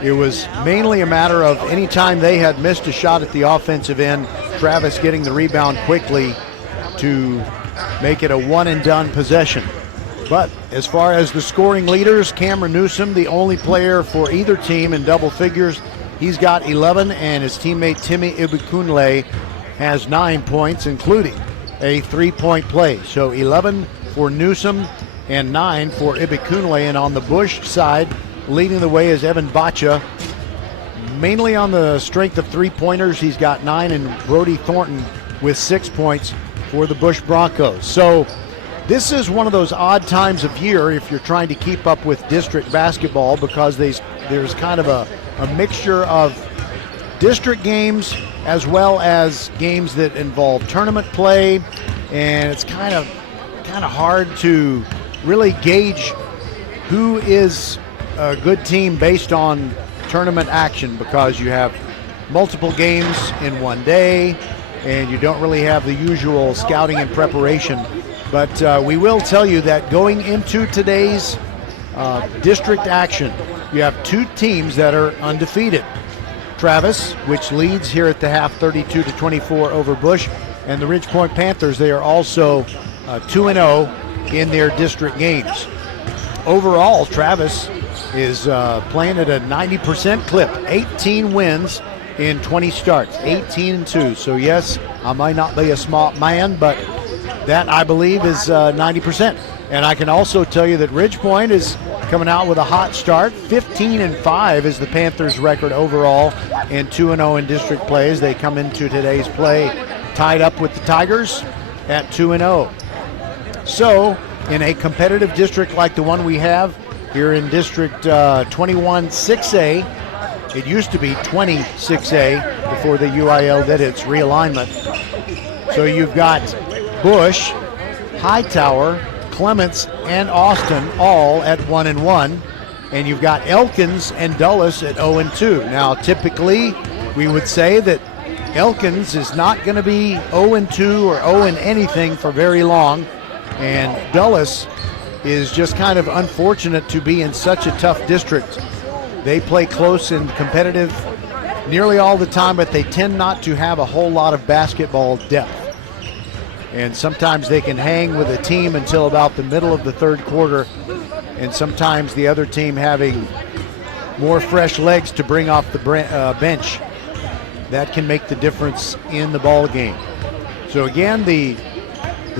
it was mainly a matter of any time they had missed a shot at the offensive end, Travis getting the rebound quickly to make it a one-and-done possession. But as far as the scoring leaders, Cameron Newsom, the only player for either team in double figures, he's got 11, and his teammate Timmy Ibikunle has 9 points, including a 3-point play. So 11 for Newsom and 9 for Ibikunle. And on the Bush side, leading the way is Evan Bacha. Mainly on the strength of 3-pointers, he's got 9, and Brody Thornton with 6 points for the Bush Broncos. So this is one of those odd times of year if you're trying to keep up with district basketball, because there's kind of a mixture of district games as well as games that involve tournament play, and it's kind of hard to really gauge who is a good team based on tournament action, because you have multiple games in one day and you don't really have the usual scouting and preparation. But we will tell you that going into today's district action, you have 2 teams that are undefeated. Travis, which leads here at the half 32-24 over Bush, and the Ridge Point Panthers, they are also 2-0 in their district games. Overall, Travis is playing at a 90% clip, 18 wins in 20 starts, 18-2. So yes, I might not be a smart man, but that I believe is 90%. And I can also tell you that Ridge Point is coming out with a hot start. 15-5 is the Panthers' record overall, and 2-0 in district plays. They come into today's play tied up with the Tigers at 2-0. So in a competitive district like the one we have here in District 21 6A, it used to be 20 6A before the UIL did its realignment. So you've got Bush, Hightower, Clements, and Austin all at 1-1, and you've got Elkins and Dulles at 0-2. Now, typically, we would say that Elkins is not going to be 0-2 or 0 in anything for very long. And Dulles is just kind of unfortunate to be in such a tough district. They play close and competitive nearly all the time, but they tend not to have a whole lot of basketball depth. And sometimes they can hang with a team until about the middle of the third quarter, and sometimes the other team having more fresh legs to bring off the bench. That can make the difference in the ball game. So again, the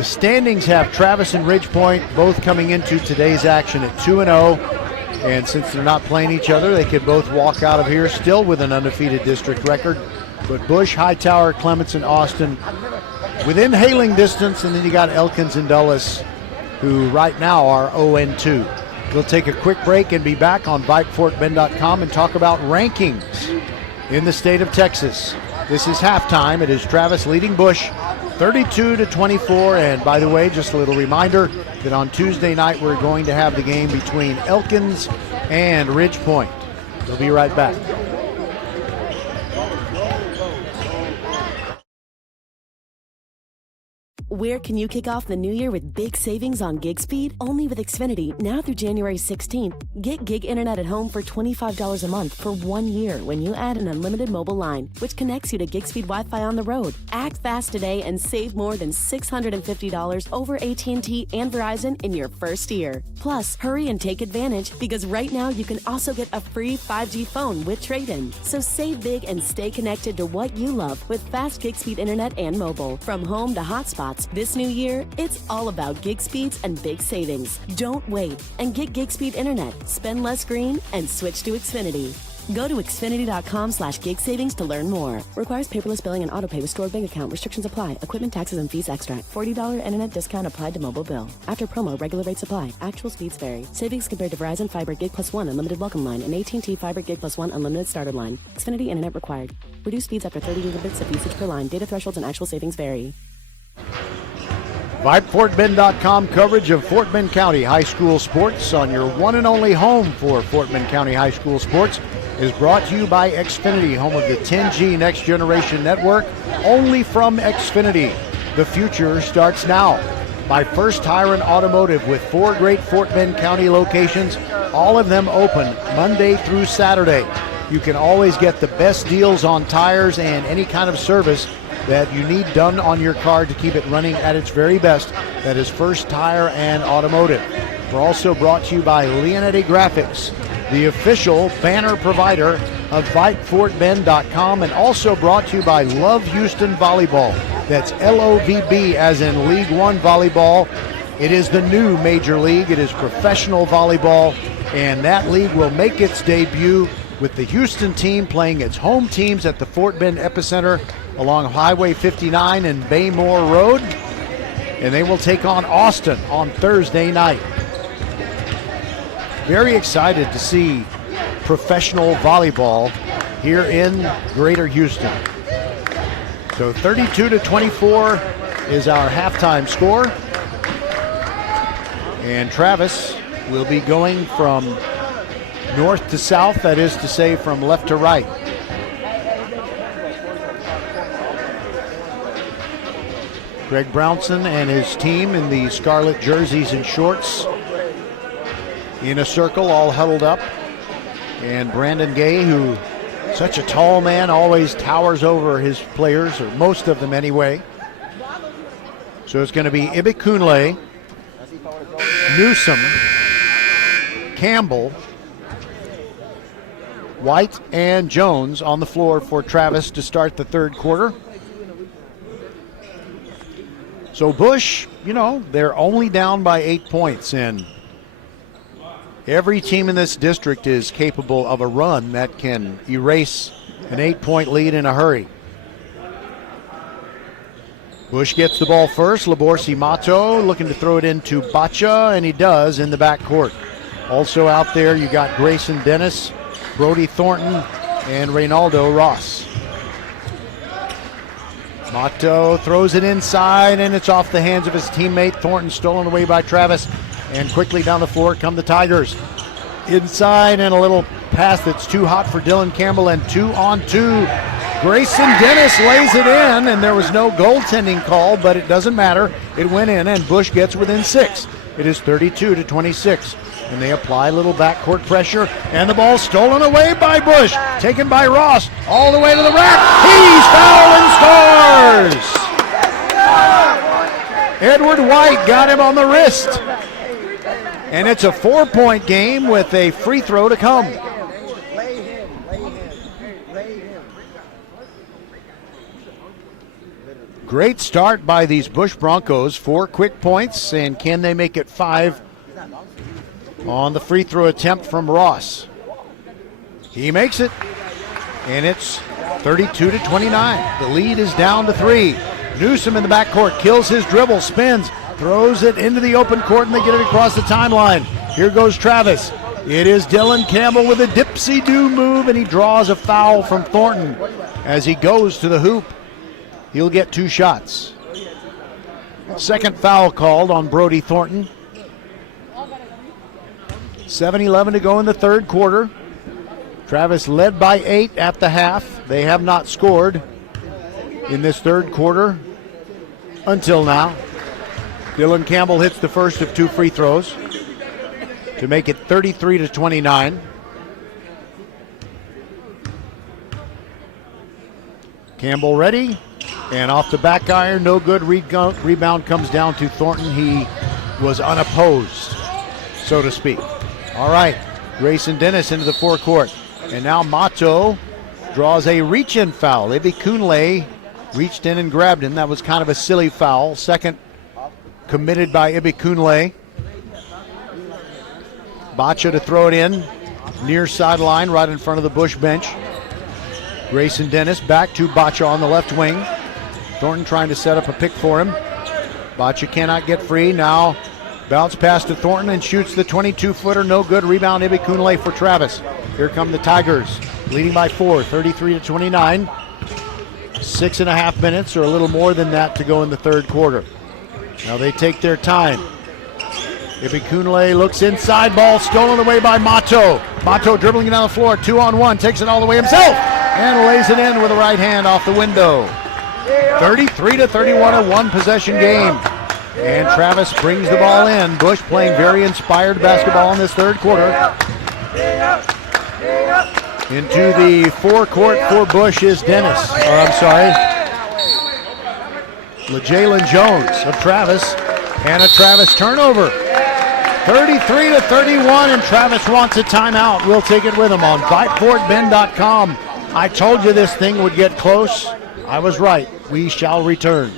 standings have Travis and Ridge Point both coming into today's action at 2-0. And since they're not playing each other, they could both walk out of here still with an undefeated district record. But Bush, Hightower, Clements, and Austin within hailing distance, and then you got Elkins and Dulles, who right now are 0-2. We'll take a quick break and be back on VypeFortBend.com and talk about rankings in the state of Texas. This is halftime. It is Travis leading Bush 32-24. And by the way, just a little reminder that on Tuesday night we're going to have the game between Elkins and Ridge Point. We'll be right back. Where can you kick off the new year with big savings on gig speed? Only with Xfinity, now through January 16th. Get gig internet at home for $25 a month for 1 year when you add an unlimited mobile line, which connects you to gig speed Wi-Fi on the road. Act fast today and save more than $650 over AT&T and Verizon in your first year. Plus, hurry and take advantage because right now you can also get a free 5G phone with trade-in. So save big and stay connected to what you love with fast gig speed internet and mobile. From home to hotspots, this new year, it's all about gig speeds and big savings. Don't wait and get gig speed internet. Spend less green and switch to Xfinity. Go to Xfinity.com/gig savings to learn more. Requires paperless billing and autopay with stored bank account. Restrictions apply. Equipment, taxes, and fees extra. $40 internet discount applied to mobile bill. After promo, regular rates apply. Actual speeds vary. Savings compared to Verizon Fiber Gig Plus 1 Unlimited Welcome Line and AT&T Fiber Gig Plus 1 Unlimited Starter Line. Xfinity internet required. Reduced speeds after 30 gigabits of usage per line. Data thresholds and actual savings vary. VypeFortBend.com coverage of Fort Bend County High School sports on your one and only home for Fort Bend County High School sports is brought to you by Xfinity, home of the 10G Next Generation Network, only from Xfinity. The future starts now. By First Tire and Automotive with 4 great Fort Bend County locations, all of them open Monday through Saturday. You can always get the best deals on tires and any kind of service that you need done on your car to keep it running at its very best. That is First Tire and Automotive. We're also brought to you by Leonetti Graphics, the official banner provider of VypeFortBend.com, and also brought to you by Love Houston Volleyball. That's LOVB as in League One Volleyball. It is the new major league. It is professional volleyball, and that league will make its debut with the Houston team playing its home teams at the Fort Bend Epicenter along Highway 59 and Baymore Road, and they will take on Austin on Thursday night. Very excited to see professional volleyball here in Greater Houston. So 32-24 is our halftime score, and Travis will be going from north to south, that is to say from left to right. Greg Brownson and his team in the scarlet jerseys and shorts in a circle, all huddled up. And Brandon Gay, who, such a tall man, always towers over his players, or most of them anyway. So it's going to be Ibikunle, Newsom, Campbell, White, and Jones on the floor for Travis to start the third quarter. So Bush, they're only down by 8 points, and every team in this district is capable of a run that can erase an 8-point lead in a hurry. Bush gets the ball first. Laborsi Mato looking to throw it into Bacha, and he does in the backcourt. Also out there, you got Grayson Dennis, Brody Thornton, and Reynaldo Ross. Mato throws it inside, and it's off the hands of his teammate. Thornton stolen away by Travis, and quickly down the floor come the Tigers. Inside, and a little pass that's too hot for Dylan Campbell, and 2-on-2 Grayson Dennis lays it in, and there was no goaltending call, but it doesn't matter. It went in, and Bush gets within 6. It is 32-26. And they apply a little backcourt pressure, and the ball stolen away by Bush, taken by Ross, all the way to the rack. He's fouled and scores! Edward White got him on the wrist. And it's a 4-point game with a free throw to come. Great start by these Bush Broncos. 4 quick points, and can they make it 5 on the free throw attempt from Ross? He makes it, and it's 32-29. The lead is down to 3. Newsom in the backcourt kills his dribble, spins, throws it into the open court, and they get it across the timeline. Here goes Travis. It is Dylan Campbell with a dipsy-do move, and he draws a foul from Thornton as he goes to the hoop. He'll get 2 shots. Second foul called on Brody Thornton. 7:11 to go in the third quarter. Travis led by 8 at the half. They have not scored in this third quarter until now. Dylan Campbell hits the first of 2 free throws to make it 33-29. Campbell ready, and off the back iron, no good. Rebound comes down to Thornton. He was unopposed, so to speak. All right, Grayson Dennis into the forecourt. And now Mato draws a reach-in foul. Ibi Kunle reached in and grabbed him. That was kind of a silly foul. Second committed by Ibi Kunle. Bacha to throw it in. Near sideline, right in front of the Bush bench. Grayson Dennis back to Bacha on the left wing. Thornton trying to set up a pick for him. Bacha cannot get free. Now bounce pass to Thornton and shoots the 22-footer. No good. Rebound Ibi Kunle for Travis. Here come the Tigers, leading by 4, 33-29. 6.5 minutes or a little more than that to go in the third quarter. Now they take their time. Ibi Kunle looks inside, ball stolen away by Mato. Mato dribbling it down the floor, 2-on-1, takes it all the way himself and lays it in with a right hand off the window. 33-31, a one-possession game. And Travis brings the ball in. Bush playing very inspired basketball in this third quarter. Into the forecourt for Bush is Dennis. LeJalen Jones of Travis. And a Travis turnover. 33-31, and Travis wants a timeout. We'll take it with him on VypeFortBend.com. I told you this thing would get close. I was right. We shall return.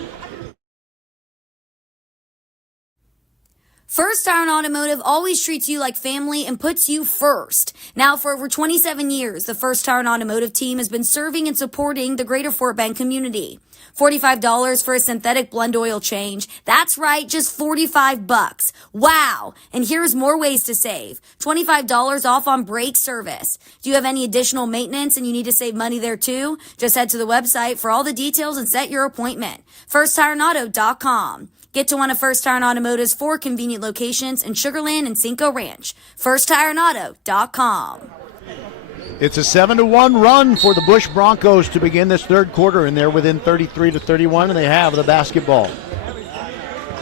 First Iron Automotive always treats you like family and puts you first. Now, for over 27 years, the First Iron Automotive team has been serving and supporting the greater Fort Bend community. $45 for a synthetic blend oil change. That's right, just $45. Wow. And here's more ways to save. $25 off on brake service. Do you have any additional maintenance and you need to save money there too? Just head to the website for all the details and set your appointment. FirstIronAuto.com. Get to one of First Iron Automotive's 4 convenient locations in Sugar Land and Cinco Ranch. FirstIronAuto.com. It's a 7-1 run for the Bush Broncos to begin this third quarter, and they're within 33-31, and they have the basketball.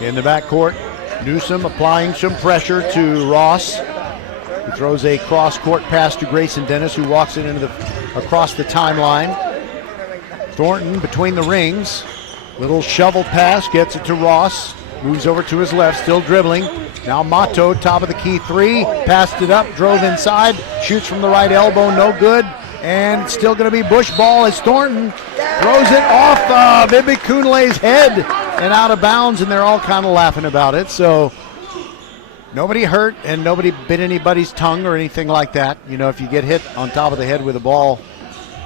In the backcourt, Newsom applying some pressure to Ross, who throws a cross-court pass to Grayson Dennis, who walks it across the timeline. Thornton between the rings. Little shovel pass, gets it to Ross, moves over to his left, still dribbling. Now Mato, top of the key 3, passed it up, drove inside, shoots from the right elbow, no good, and still going to be Bush ball as Thornton throws it off of Ibi Kunle's head and out of bounds, and they're all kind of laughing about it. So nobody hurt and nobody bit anybody's tongue or anything like that. You know, if you get hit on top of the head with a ball,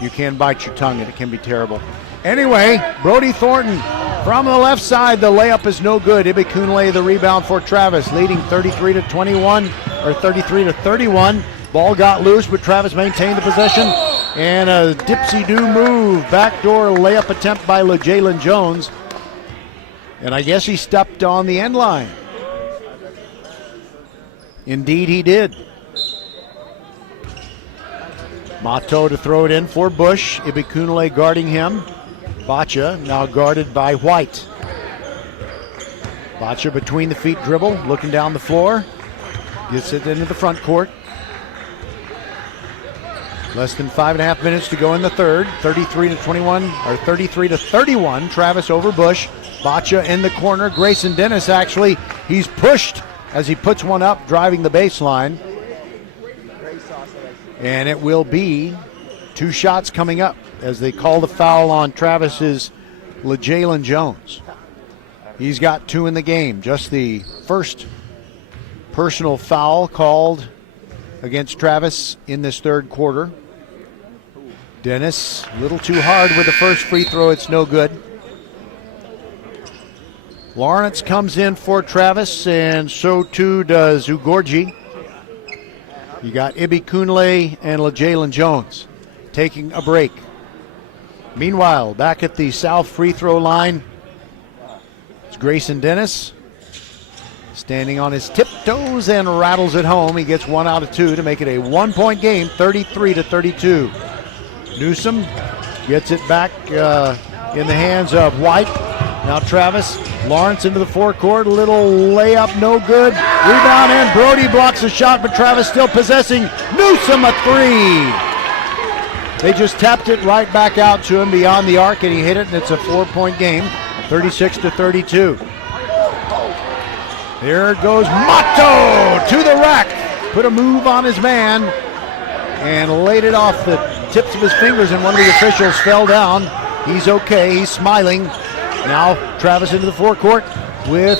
you can bite your tongue and it can be terrible. Anyway, Brody Thornton from the left side. The layup is no good. Ibi Kunle the rebound for Travis, leading 33-21 or 33-31. Ball got loose, but Travis maintained the possession. And a dipsy-do move, backdoor layup attempt by LeJalen Jones. And I guess he stepped on the end line. Indeed he did. Mato to throw it in for Bush. Ibikunle guarding him. Bacha now guarded by White. Bacha between the feet dribble, looking down the floor. Gets it into the front court. Less than 5.5 minutes to go in the third. 33 to 31. Travis over Bush. Bacha in the corner. Grayson Dennis actually, he's pushed as he puts one up, driving the baseline. And it will be 2 shots coming up as they call the foul on Travis's LeJalen Jones. He's got 2 in the game. Just the first personal foul called against Travis in this third quarter. Dennis, a little too hard with the first free throw. It's no good. Lawrence comes in for Travis, and so too does Ugorji. You got Ibikunle and LeJalen Jones taking a break. Meanwhile, back at the south free throw line, it's Grayson Dennis standing on his tiptoes and rattles it home. He gets 1 out of 2 to make it a 1-point game, 33 to 32. Newsom gets it back in the hands of White. Now Travis, Lawrence into the forecourt, a little layup, no good. Rebound in, Brody blocks a shot, but Travis still possessing. Newsom a 3. They just tapped it right back out to him beyond the arc, and he hit it, and it's a 4-point game, 36 to 32. There goes Mato to the rack. Put a move on his man and laid it off the tips of his fingers, and one of the officials fell down. He's okay, he's smiling. Now Travis into the forecourt with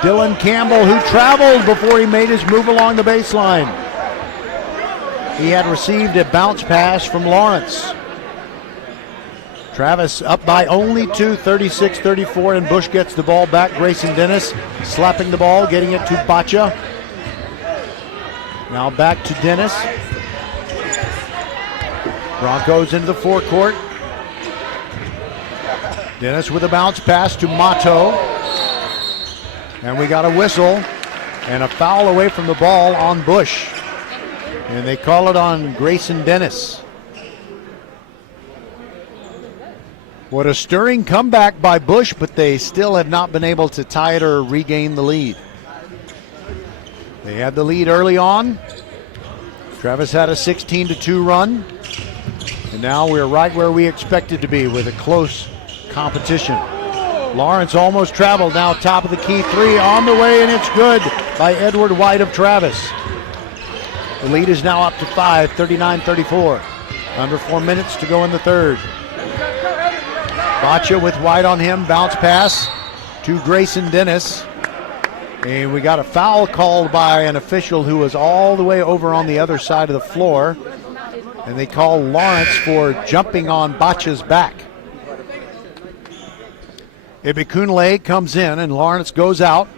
Dylan Campbell, who traveled before he made his move along the baseline. He had received a bounce pass from Lawrence. Travis up by only 2, 36-34, and Bush gets the ball back. Grayson Dennis slapping the ball, getting it to Bacha. Now back to Dennis. Broncos into the forecourt. Dennis with a bounce pass to Mato. And we got a whistle and a foul away from the ball on Bush. And they call it on Grayson Dennis. What a stirring comeback by Bush, but they still have not been able to tie it or regain the lead. They had the lead early on. Travis had a 16-2 run. And now we're right where we expected to be with a close competition. Lawrence almost traveled, now top of the key 3 on the way, and it's good by Edward White of Travis. The lead is now up to 5, 39-34. Under 4 minutes to go in the third. Bacha with White on him, bounce pass to Grayson Dennis. And we got a foul called by an official who was all the way over on the other side of the floor. And they call Lawrence for jumping on Bacha's back. Ibikunle comes in and Lawrence goes out.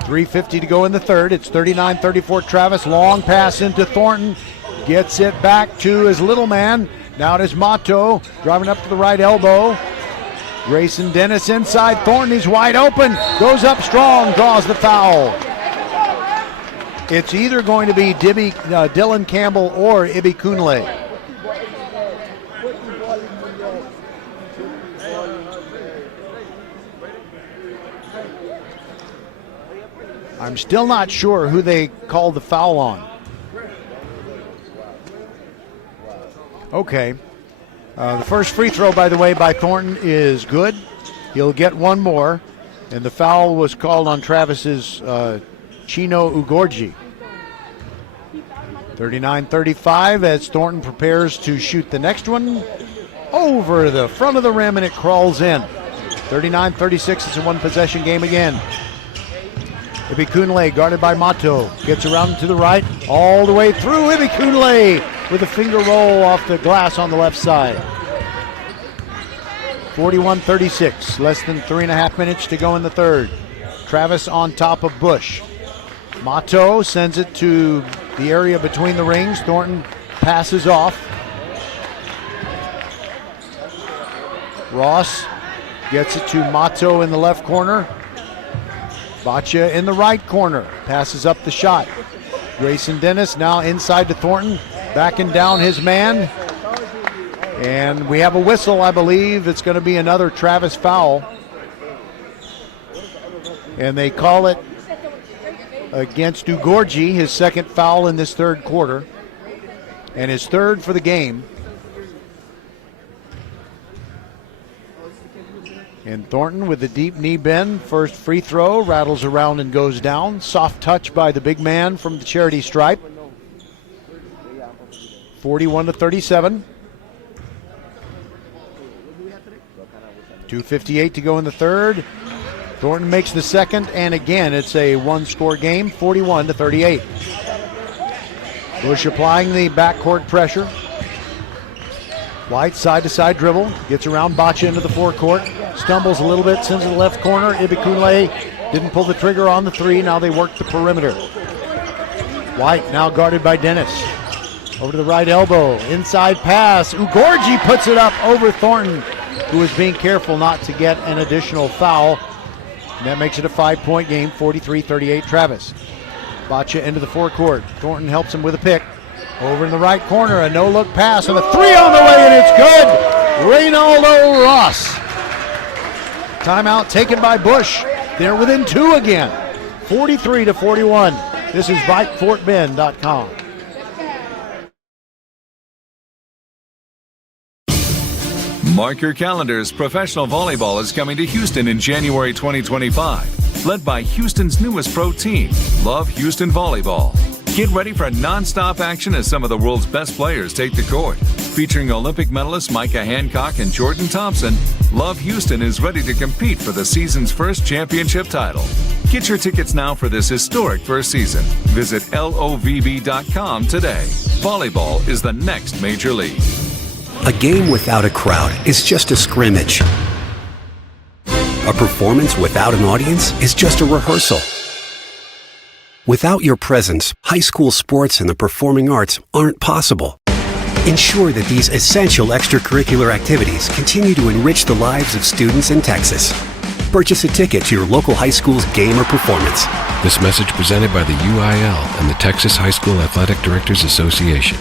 3:50 to go in the third. It's 39-34 Travis. Long pass into Thornton. Gets it back to his little man. Now it is Mato driving up to the right elbow. Grayson Dennis inside. Thornton, he's wide open. Goes up strong, draws the foul. It's either going to be Dylan Campbell or Ibikunle. I'm still not sure who they called the foul on. Okay. The first free throw, by the way, by Thornton is good. He'll get one more. And the foul was called on Travis's Chino Ugorji. 39-35 as Thornton prepares to shoot the next one over the front of the rim, and it crawls in. 39-36, it's a one-possession game again. Ibikunle guarded by Mato. Gets around to the right, all the way through. Ibikunle with a finger roll off the glass on the left side. 41-36, less than 3.5 minutes to go in the third. Travis on top of Bush. Mato sends it to the area between the rings. Thornton passes off. Ross gets it to Mato in the left corner. Bacha in the right corner. Passes up the shot. Grayson Dennis now inside to Thornton, backing down his man. And we have a whistle, I believe. It's going to be another Travis foul. And they call it against Ugorji, his second foul in this third quarter, and his third for the game. And Thornton with the deep knee bend. First free throw, rattles around and goes down. Soft touch by the big man from the charity stripe. 41-37. 2:58 to go in the third. Thornton makes the second, and again, it's a one-score game, 41-38. Bush applying the backcourt pressure. White side-to-side dribble, gets around Bacha into the forecourt, stumbles a little bit, sends it to the left corner. Ibikunle didn't pull the trigger on the three. Now they work the perimeter. White now guarded by Dennis. Over to the right elbow, inside pass. Ugorji puts it up over Thornton, who was being careful not to get an additional foul. And that makes it a 5-point game, 43-38 Travis. Bacha into the forecourt. Thornton helps him with a pick. Over in the right corner, a no-look pass and a three on the way, and it's good. Reynaldo Ross. Timeout taken by Bush. They're within two again, 43-41. This is VypeFortBend.com. Mark your calendars. Professional volleyball is coming to Houston in January 2025. Led by Houston's newest pro team, Love Houston Volleyball. Get ready for non-stop action as some of the world's best players take the court. Featuring Olympic medalists Micah Hancock and Jordan Thompson, Love Houston is ready to compete for the season's first championship title. Get your tickets now for this historic first season. Visit LOVB.com today. Volleyball is the next major league. A game without a crowd is just a scrimmage. A performance without an audience is just a rehearsal. Without your presence, high school sports and the performing arts aren't possible. Ensure that these essential extracurricular activities continue to enrich the lives of students in Texas. Purchase a ticket to your local high school's game or performance. This message presented by the UIL and the Texas High School Athletic Directors Association.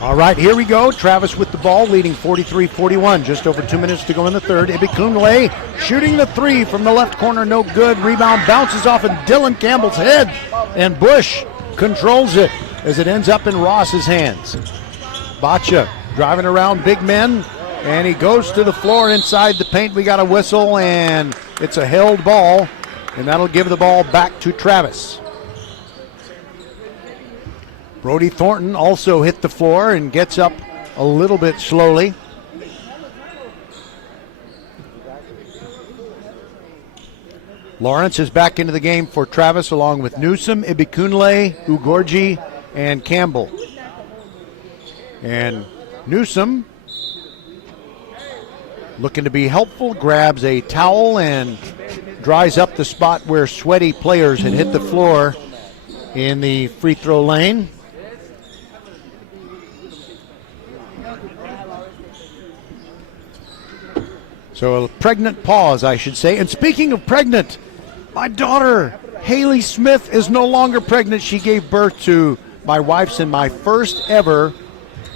All right, here we go. Travis with the ball, leading 43-41. Just over 2 minutes to go in the third. Ibikunle shooting the three from the left corner, no good. Rebound bounces off in Dylan Campbell's head, and Bush controls it as it ends up in Ross's hands. Bacha driving around big men, and he goes to the floor inside the paint. We got a whistle, and it's a held ball, and that'll give the ball back to Travis. Brody Thornton also hit the floor and gets up a little bit slowly. Lawrence is back into the game for Travis along with Newsom, Ibikunle, Ugorji, and Campbell. And Newsom, looking to be helpful, grabs a towel and dries up the spot where sweaty players had hit the floor in the free throw lane. So a pregnant pause, I should say. And speaking of pregnant, my daughter, Haley Smith, is no longer pregnant. She gave birth to my wife's and my first ever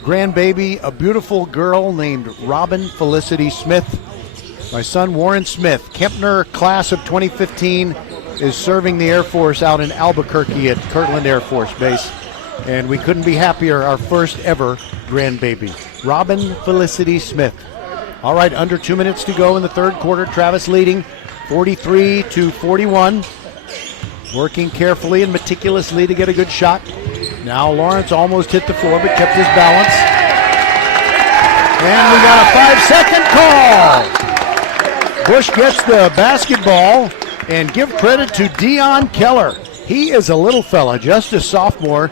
grandbaby, a beautiful girl named Robin Felicity Smith. My son, Warren Smith, Kempner class of 2015, is serving the Air Force out in Albuquerque at Kirtland Air Force Base. And we couldn't be happier, our first ever grandbaby, Robin Felicity Smith. All right, under 2 minutes to go in the third quarter. Travis leading 43-41. Working carefully and meticulously to get a good shot. Now Lawrence almost hit the floor but kept his balance. And we got a 5-second call. Bush gets the basketball, and give credit to Dion Keller. He is a little fella, just a sophomore.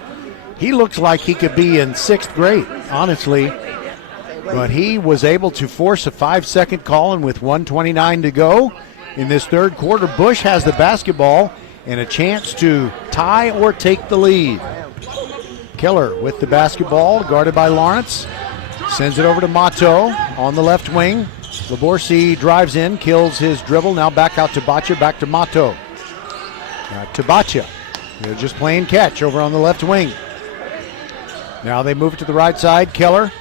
He looks like he could be in 6th grade, honestly. But he was able to force a 5-second call, and with 1:29 to go in this third quarter, Bush has the basketball and a chance to tie or take the lead. Keller with the basketball, guarded by Lawrence. Sends it over to Mato on the left wing. Laborsi drives in, kills his dribble. Now back out to Bacha, back to Mato. To Bacha. They're just playing catch over on the left wing. Now they move it to the right side. Keller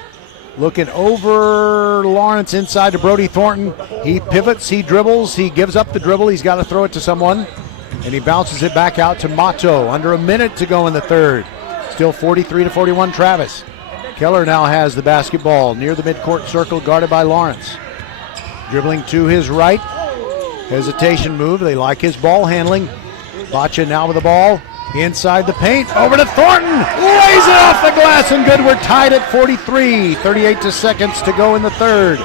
looking over Lawrence inside to Brody Thornton. He pivots, he dribbles, he gives up the dribble. He's got to throw it to someone. And he bounces it back out to Mato. Under a minute to go in the third. Still 43-41 Travis. Keller now has the basketball near the midcourt circle, guarded by Lawrence. Dribbling to his right. Hesitation move. They like his ball handling. Bacha now with the ball. Inside the paint, over to Thornton, lays it off the glass and good. We're tied at 43, 38 seconds to go in the third.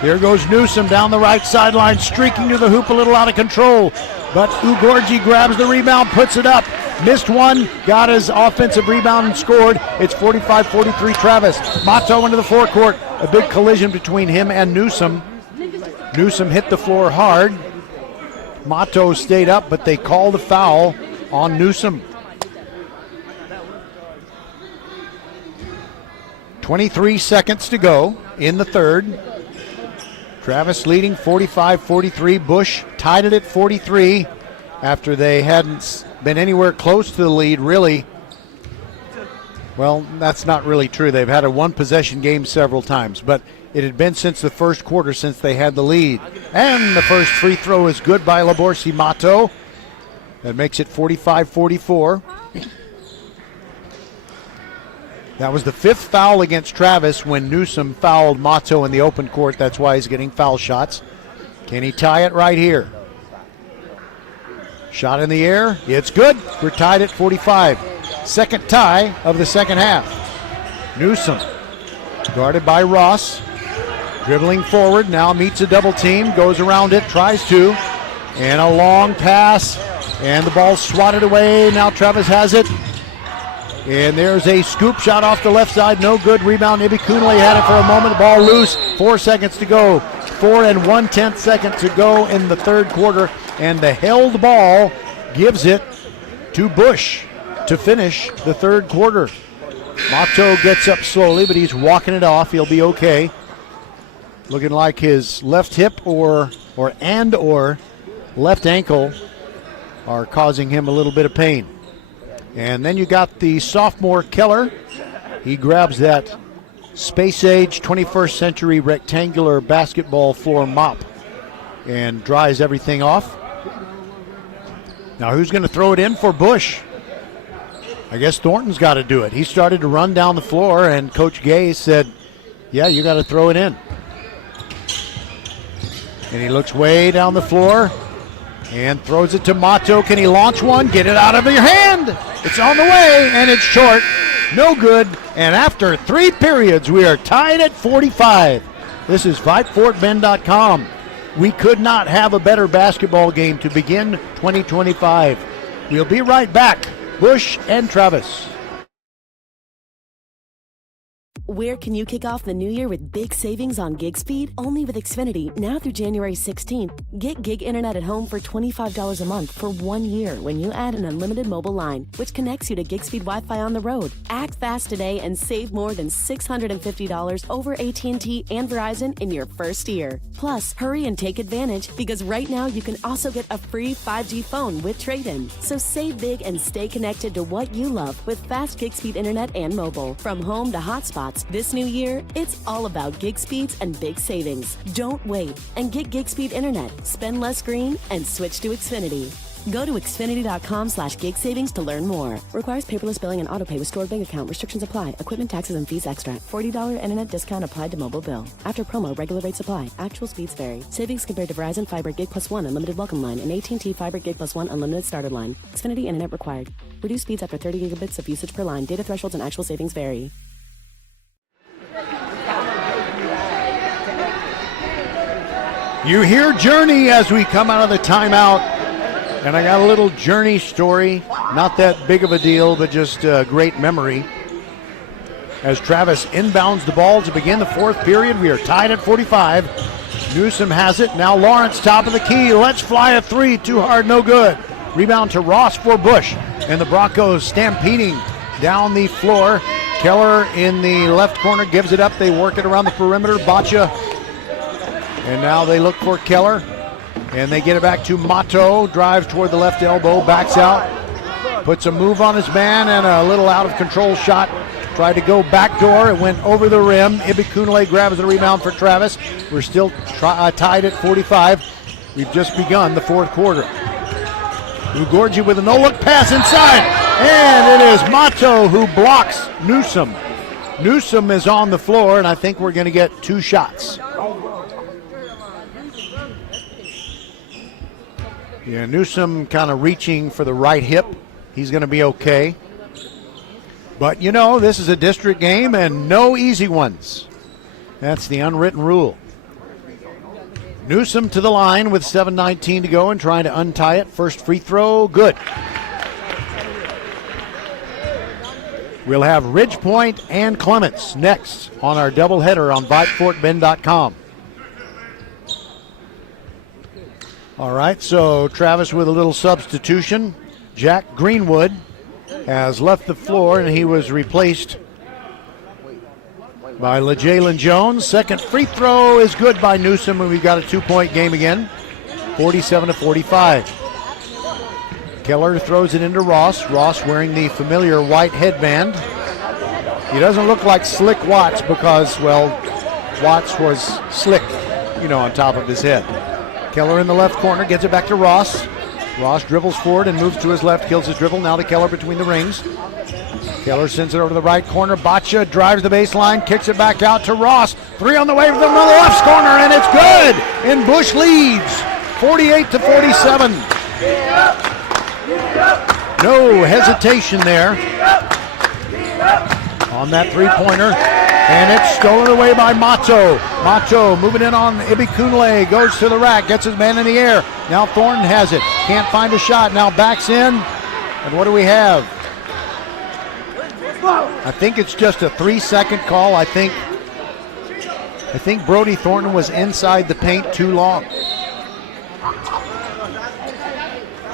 Here goes Newsom down the right sideline, streaking to the hoop, a little out of control. But Ugorji grabs the rebound, puts it up. Missed one, got his offensive rebound and scored. It's 45-43 Travis. Mato into the forecourt. A big collision between him and Newsom. Newsom hit the floor hard. Mato stayed up, but they called a foul on Newsom. 23 seconds to go in the third. Travis leading 45-43. Bush tied it at 43 after they hadn't been anywhere close to the lead, really. Well, that's not really true. They've had a one-possession game several times, but it had been since the first quarter since they had the lead. And the first free throw is good by Laborsi Mato. That makes it 45-44. That was the fifth foul against Travis when Newsom fouled Mato in the open court. That's why he's getting foul shots. Can he tie it right here? Shot in the air. It's good. We're tied at 45. Second tie of the second half. Newsom, guarded by Ross. Dribbling forward, now meets a double team, goes around it, tries to. And a long pass. And the ball swatted away. Now Travis has it. And there's a scoop shot off the left side. No good. Rebound. Ibi Kunle had it for a moment. Ball loose. 4 seconds to go. 4 1/10 seconds to go in the third quarter. And the held ball gives it to Bush to finish the third quarter. Mato gets up slowly, but he's walking it off. He'll be okay. Looking like his left hip or left ankle are causing him a little bit of pain. And then you got the sophomore Keller. He grabs that space-age 21st century rectangular basketball floor mop and dries everything off. Now who's going to throw it in for Bush? I guess Thornton's got to do it. He started to run down the floor, and Coach Gay said, yeah, you got to throw it in. And he looks way down the floor and throws it to Mato. Can he launch one? Get it out of your hand. It's on the way, and it's short. No good. And after 3 periods, we are tied at 45. This is VypeFortBend.com. We could not have a better basketball game to begin 2025. We'll be right back. Bush and Travis. Where can you kick off the new year with big savings on gig speed? Only with Xfinity, now through January 16th. Get gig internet at home for $25 a month for 1 year when you add an unlimited mobile line, which connects you to gig speed Wi-Fi on the road. Act fast today and save more than $650 over AT&T and Verizon in your first year. Plus, hurry and take advantage because right now you can also get a free 5G phone with trade-in. So save big and stay connected to what you love with fast gig speed internet and mobile. From home to hotspots, this new year, it's all about gig speeds and big savings. Don't wait and get gig speed internet. Spend less green and switch to Xfinity. Go to Xfinity.com/gig savings to learn more. Requires paperless billing and autopay with stored bank account. Restrictions apply. Equipment, taxes, and fees extra. $40 internet discount applied to mobile bill. After promo, regular rates apply. Actual speeds vary. Savings compared to Verizon Fiber Gig Plus 1 Unlimited Welcome Line and AT&T Fiber Gig Plus 1 Unlimited Starter Line. Xfinity internet required. Reduced speeds after 30 gigabits of usage per line. Data thresholds and actual savings vary. You hear Journey as we come out of the timeout. And I got a little Journey story. Not that big of a deal, but just a great memory. As Travis inbounds the ball to begin the fourth period, we are tied at 45. Newsom has it. Now Lawrence, top of the key. Let's fly a three. Too hard, no good. Rebound to Ross for Bush. And the Broncos stampeding down the floor. Keller in the left corner gives it up. They work it around the perimeter. Bacha. And now they look for Keller. And they get it back to Mato, drives toward the left elbow, backs out, puts a move on his man and a little out of control shot. Tried to go backdoor, it went over the rim. Ibikunle grabs the rebound for Travis. We're still tied at 45. We've just begun the fourth quarter. Ugorji with a no-look pass inside, and it is Mato who blocks Newsom. Newsom is on the floor, and I think we're going to get 2 shots. Yeah, Newsom kind of reaching for the right hip. He's going to be okay. But, you know, this is a district game and no easy ones. That's the unwritten rule. Newsom to the line with 7:19 to go and trying to untie it. First free throw, good. We'll have Ridgepoint and Clements next on our doubleheader on VypeFortBend.com. All right, so Travis with a little substitution. Jack Greenwood has left the floor, and he was replaced by LeJalen Jones. Second free throw is good by Newsom, and we've got a 2-point game again, 47-45. Keller throws it into Ross. Ross wearing the familiar white headband. He doesn't look like Slick Watts because, well, Watts was slick, you know, on top of his head. Keller in the left corner, gets it back to Ross. Ross dribbles forward and moves to his left, kills his dribble. Now to Keller between the rings. Keller sends it over to the right corner. Baccia drives the baseline, kicks it back out to Ross. 3 on the way from the left corner, and it's good! And Bush leads, 48-47. No hesitation there on that three-pointer. And it's stolen away by Mato. Mato moving in on Ibikunle, goes to the rack, gets his man in the air. Now Thornton has it, can't find a shot, now backs in. And what do we have? I think it's just a 3-second call. I think Brody Thornton was inside the paint too long.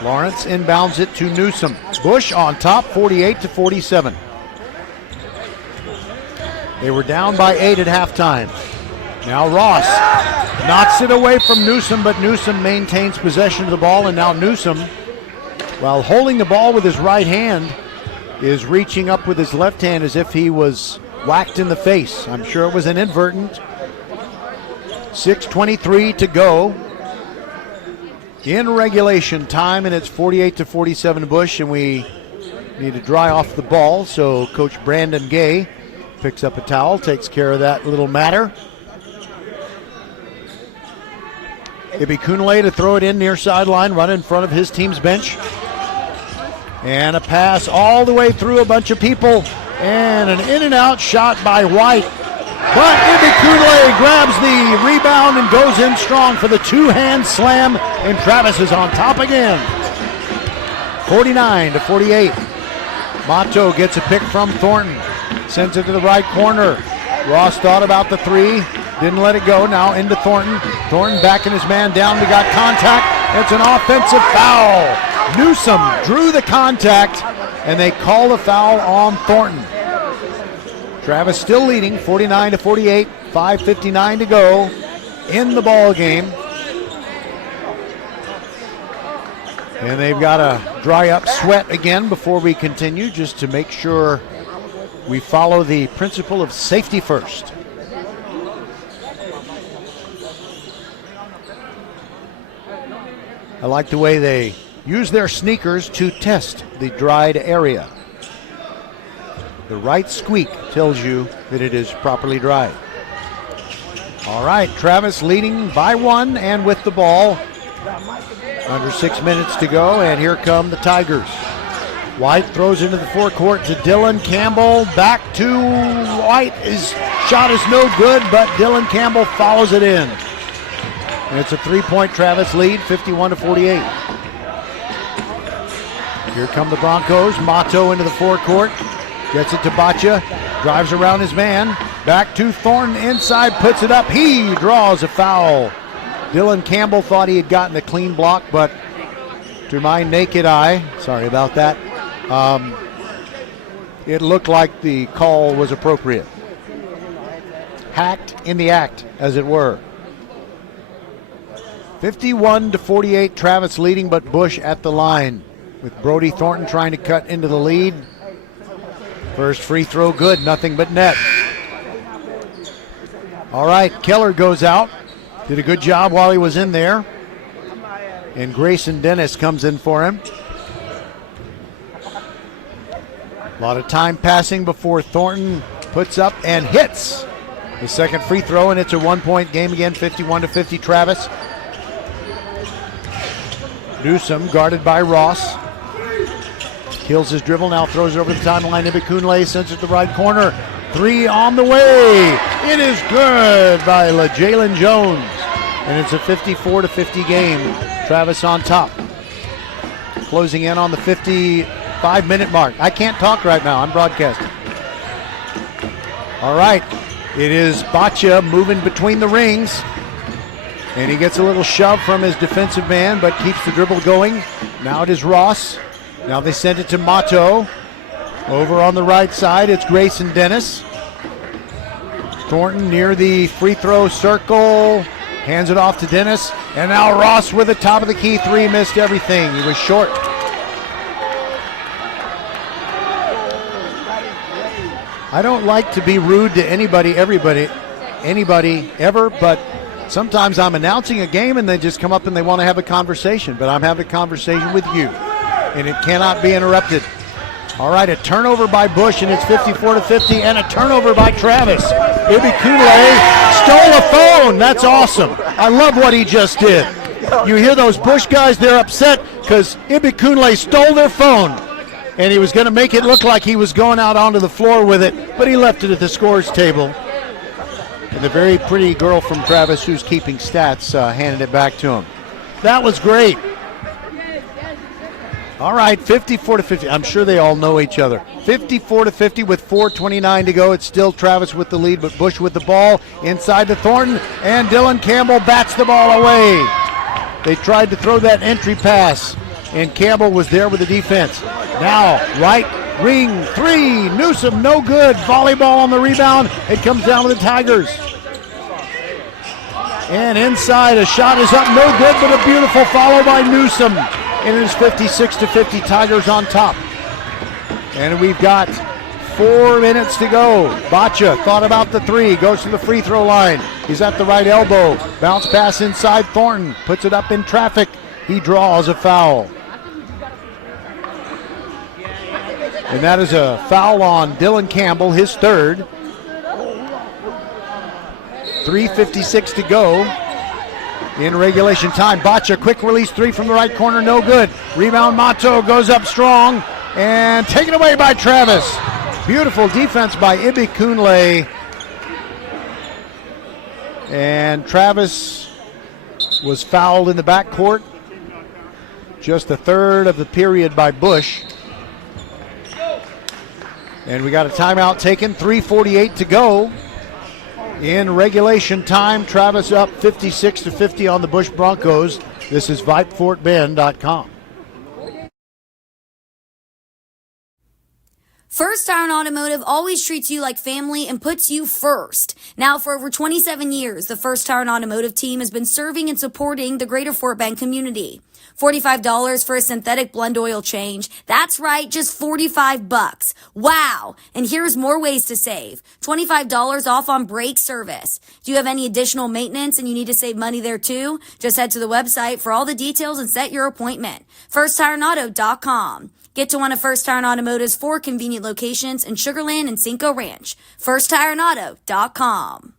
Lawrence inbounds it to Newsom. Bush on top, 48-47. They were down by 8 at halftime. Now Ross knocks it away from Newsom, but Newsom maintains possession of the ball, and now Newsom, while holding the ball with his right hand, is reaching up with his left hand as if he was whacked in the face. I'm sure it was an inadvertent. 6:23 to go in regulation time, and it's 48-47 Bush, and we need to dry off the ball, so Coach Brandon Gay picks up a towel, takes care of that little matter. Ibikunle to throw it in near sideline, right in front of his team's bench. And a pass all the way through a bunch of people. And an in and out shot by White. But Ibikunle grabs the rebound and goes in strong for the two-hand slam. And Travis is on top again. 49-48. Mato gets a pick from Thornton. Sends it to the right corner. Ross thought about the three. Didn't let it go. Now into Thornton. Thornton backing his man down. We got contact. It's an offensive foul. Newsom drew the contact, and they call the foul on Thornton. Travis still leading, 49-48. 5:59 to go in the ball game. And they've got to dry up sweat again before we continue, just to make sure we follow the principle of safety first. I like the way they use their sneakers to test the dried area. The right squeak tells you that it is properly dried. All right, Travis leading by 1 and with the ball. Under 6 minutes to go, and here come the Tigers. White throws into the forecourt to Dylan Campbell. Back to White. His shot is no good, but Dylan Campbell follows it in. And it's a 3-point Travis lead, 51-48. Here come the Broncos. Mato into the forecourt. Gets it to Baccia. Drives around his man. Back to Thornton inside. Puts it up. He draws a foul. Dylan Campbell thought he had gotten a clean block, but to my naked eye, sorry about that, it looked like the call was appropriate. Hacked in the act, as it were. 51-48, Travis leading, but Bush at the line with Brody Thornton trying to cut into the lead. First free throw good, nothing but net. All right, Keller goes out. Did a good job while he was in there. And Grayson Dennis comes in for him. A lot of time passing before Thornton puts up and hits the second free throw, and it's a 1-point game again, 51-50 Travis. Newsom guarded by Ross. Kills his dribble, now throws it over the timeline. Ibikunle sends it to the right corner. Three on the way. It is good by Jalen Jones. And it's a 54-50 game. Travis on top. Closing in on the 55-minute mark. I can't talk right now. I'm broadcasting. All right. It is Bacha moving between the rings. And he gets a little shove from his defensive man, but keeps the dribble going. Now it is Ross. Now they send it to Mato. Over on the right side, it's Grayson Dennis. Thornton near the free throw circle. Hands it off to Dennis. And now Ross with the top of the key three. Missed everything. He was short. I don't like to be rude to anybody, ever, but sometimes I'm announcing a game and they just come up and they want to have a conversation. But I'm having a conversation with you, and it cannot be interrupted. All right, a turnover by Bush, and it's 54-50, and a turnover by Travis. Ibikunle stole a phone. That's awesome. I love what he just did. You hear those Bush guys, they're upset because Ibikunle stole their phone, and he was going to make it look like he was going out onto the floor with it, but he left it at the scores table. And the very pretty girl from Travis who's keeping stats handed it back to him. That was great. All right, 54-50. I'm sure they all know each other. 54-50 with 4:29 to go. It's still Travis with the lead, but Bush with the ball inside to Thornton, and Dylan Campbell bats the ball away. They tried to throw that entry pass, and Campbell was there with the defense. Now, right ring three. Newsom, no good. Volleyball on the rebound. It comes down to the Tigers. And inside, a shot is up, no good, but a beautiful follow by Newsom. And it is 56-50, Tigers on top. And we've got 4 minutes to go. Bacha thought about the three, goes to the free throw line. He's at the right elbow. Bounce pass inside Thornton, puts it up in traffic. He draws a foul. And that is a foul on Dylan Campbell, his third. 3:56 to go in regulation time. Bacha, quick release three from the right corner, no good. Rebound, Mato goes up strong and taken away by Travis. Beautiful defense by Ibikunle. And Travis was fouled in the backcourt. Just the third of the period by Bush. And we got a timeout taken, 3:48 to go. In regulation time, Travis up 56-50 on the Bush Broncos. This is VypeFortBend.com. First Iron Automotive always treats you like family and puts you first. Now, for over 27 years, the First Iron Automotive team has been serving and supporting the greater Fort Bend community. $45 for a synthetic blend oil change. That's right, just $45. Wow. And here's more ways to save. $25 off on brake service. Do you have any additional maintenance and you need to save money there too? Just head to the website for all the details and set your appointment. FirstIronAuto.com. Get to one of First Iron Automotive's 4 convenient locations in Sugar Land and Cinco Ranch. FirstIronAuto.com.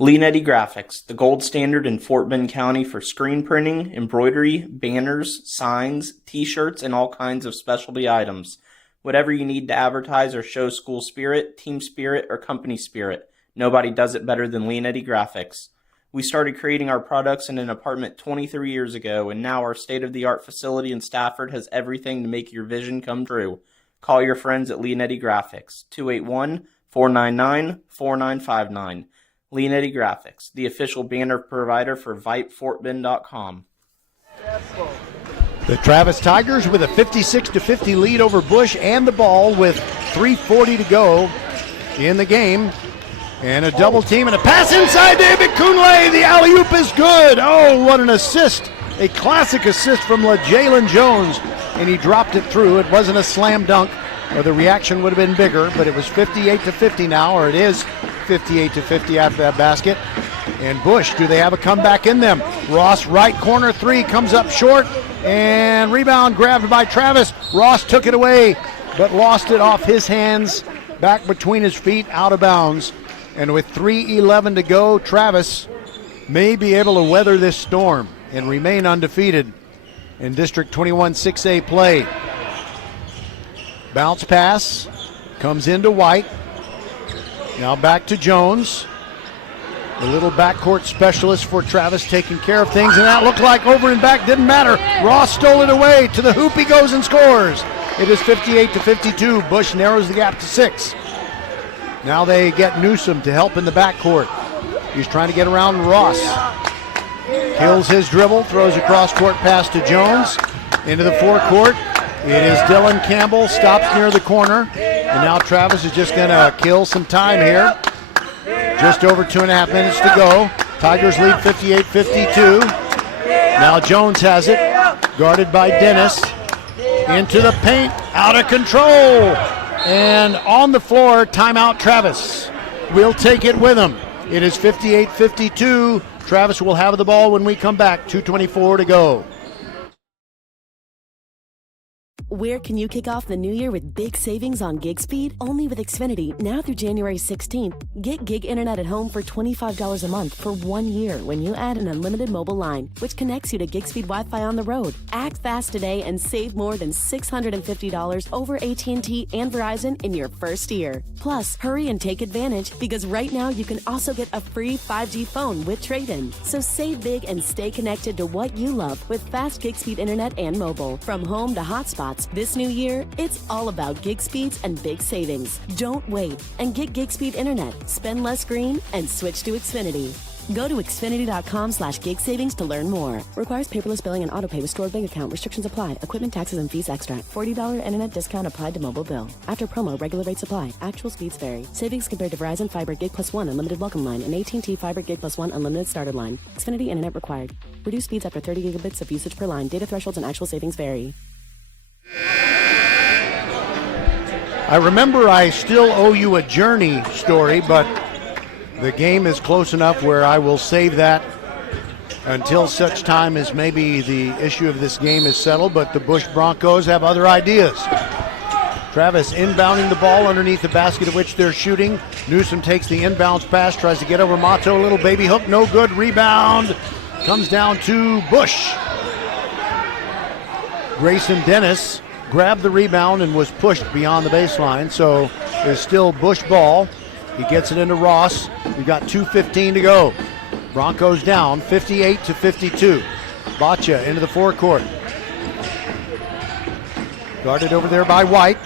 Leanetti Graphics, the gold standard in Fort Bend County for screen printing, embroidery, banners, signs, t-shirts, and all kinds of specialty items. Whatever you need to advertise or show school spirit, team spirit, or company spirit, nobody does it better than Leanetti Graphics. We started creating our products in an apartment 23 years ago, and now our state-of-the-art facility in Stafford has everything to make your vision come true. Call your friends at Leanetti Graphics, 281-499-4959. Leanetti Graphics, the official banner provider for VypeFortBend.com. The Travis Tigers with a 56-50 lead over Bush and the ball with 3:40 to go in the game. And a double team and a pass inside to Ibikunle. The alley-oop is good. Oh, what an assist. A classic assist from Jalen Jones. And he dropped it through. It wasn't a slam dunk, or the reaction would have been bigger, but it was 58-50 now, or it is 58-50 after that basket. And Bush, do they have a comeback in them? Ross, right corner three, comes up short, and rebound grabbed by Travis. Ross took it away, but lost it off his hands, back between his feet, out of bounds. And with 3:11 to go, Travis may be able to weather this storm and remain undefeated in District 21 6A play. Bounce pass comes into White. Now back to Jones. The little backcourt specialist for Travis taking care of things, and that looked like over and back, didn't matter. Ross stole it away. To the hoop he goes and scores. It is 58-52. Bush narrows the gap to 6. Now they get Newsom to help in the backcourt. He's trying to get around Ross. Kills his dribble, throws a cross-court pass to Jones. Into the forecourt. It is Dylan Campbell, stops near the corner. And now Travis is just going to kill some time here. Just over 2.5 minutes to go. Tigers lead 58-52. Now Jones has it, guarded by Dennis. Into the paint, out of control. And on the floor, timeout Travis. We'll take it with him. It is 58-52. Travis will have the ball when we come back. 2:24 to go. Where can you kick off the new year with big savings on gig speed? Only with Xfinity, now through January 16th. Get gig internet at home for $25 a month for 1 year when you add an unlimited mobile line, which connects you to gig speed Wi-Fi on the road. Act fast today and save more than $650 over AT&T and Verizon in your first year. Plus, hurry and take advantage, because right now you can also get a free 5G phone with trade-in. So save big and stay connected to what you love with fast gig speed internet and mobile. From home to hotspots, this new year, it's all about gig speeds and big savings. Don't wait and get gig speed internet. Spend less green and switch to Xfinity. Go to Xfinity.com/gig savings to learn more. Requires paperless billing and autopay with stored bank account. Restrictions apply. Equipment, taxes, and fees extra. $40 internet discount applied to mobile bill. After promo, regular rates apply. Actual speeds vary. Savings compared to Verizon Fiber Gig Plus 1 Unlimited Welcome Line and AT&T Fiber Gig Plus 1 Unlimited Starter Line. Xfinity internet required. Reduced speeds after 30 gigabits of usage per line. Data thresholds and actual savings vary. I remember I still owe you a Journey story, but the game is close enough where I will save that until such time as maybe the issue of this game is settled, but the Bush Broncos have other ideas. Travis inbounding the ball underneath the basket at which they're shooting. Newsom takes the inbounds pass, tries to get over Mato, a little baby hook, no good, rebound. Comes down to Bush. Grayson Dennis grabbed the rebound and was pushed beyond the baseline, so there's still Bush ball. He gets it into Ross. We've got 2:15 to go. Broncos down 58-52. Baccia into the forecourt. Guarded over there by White.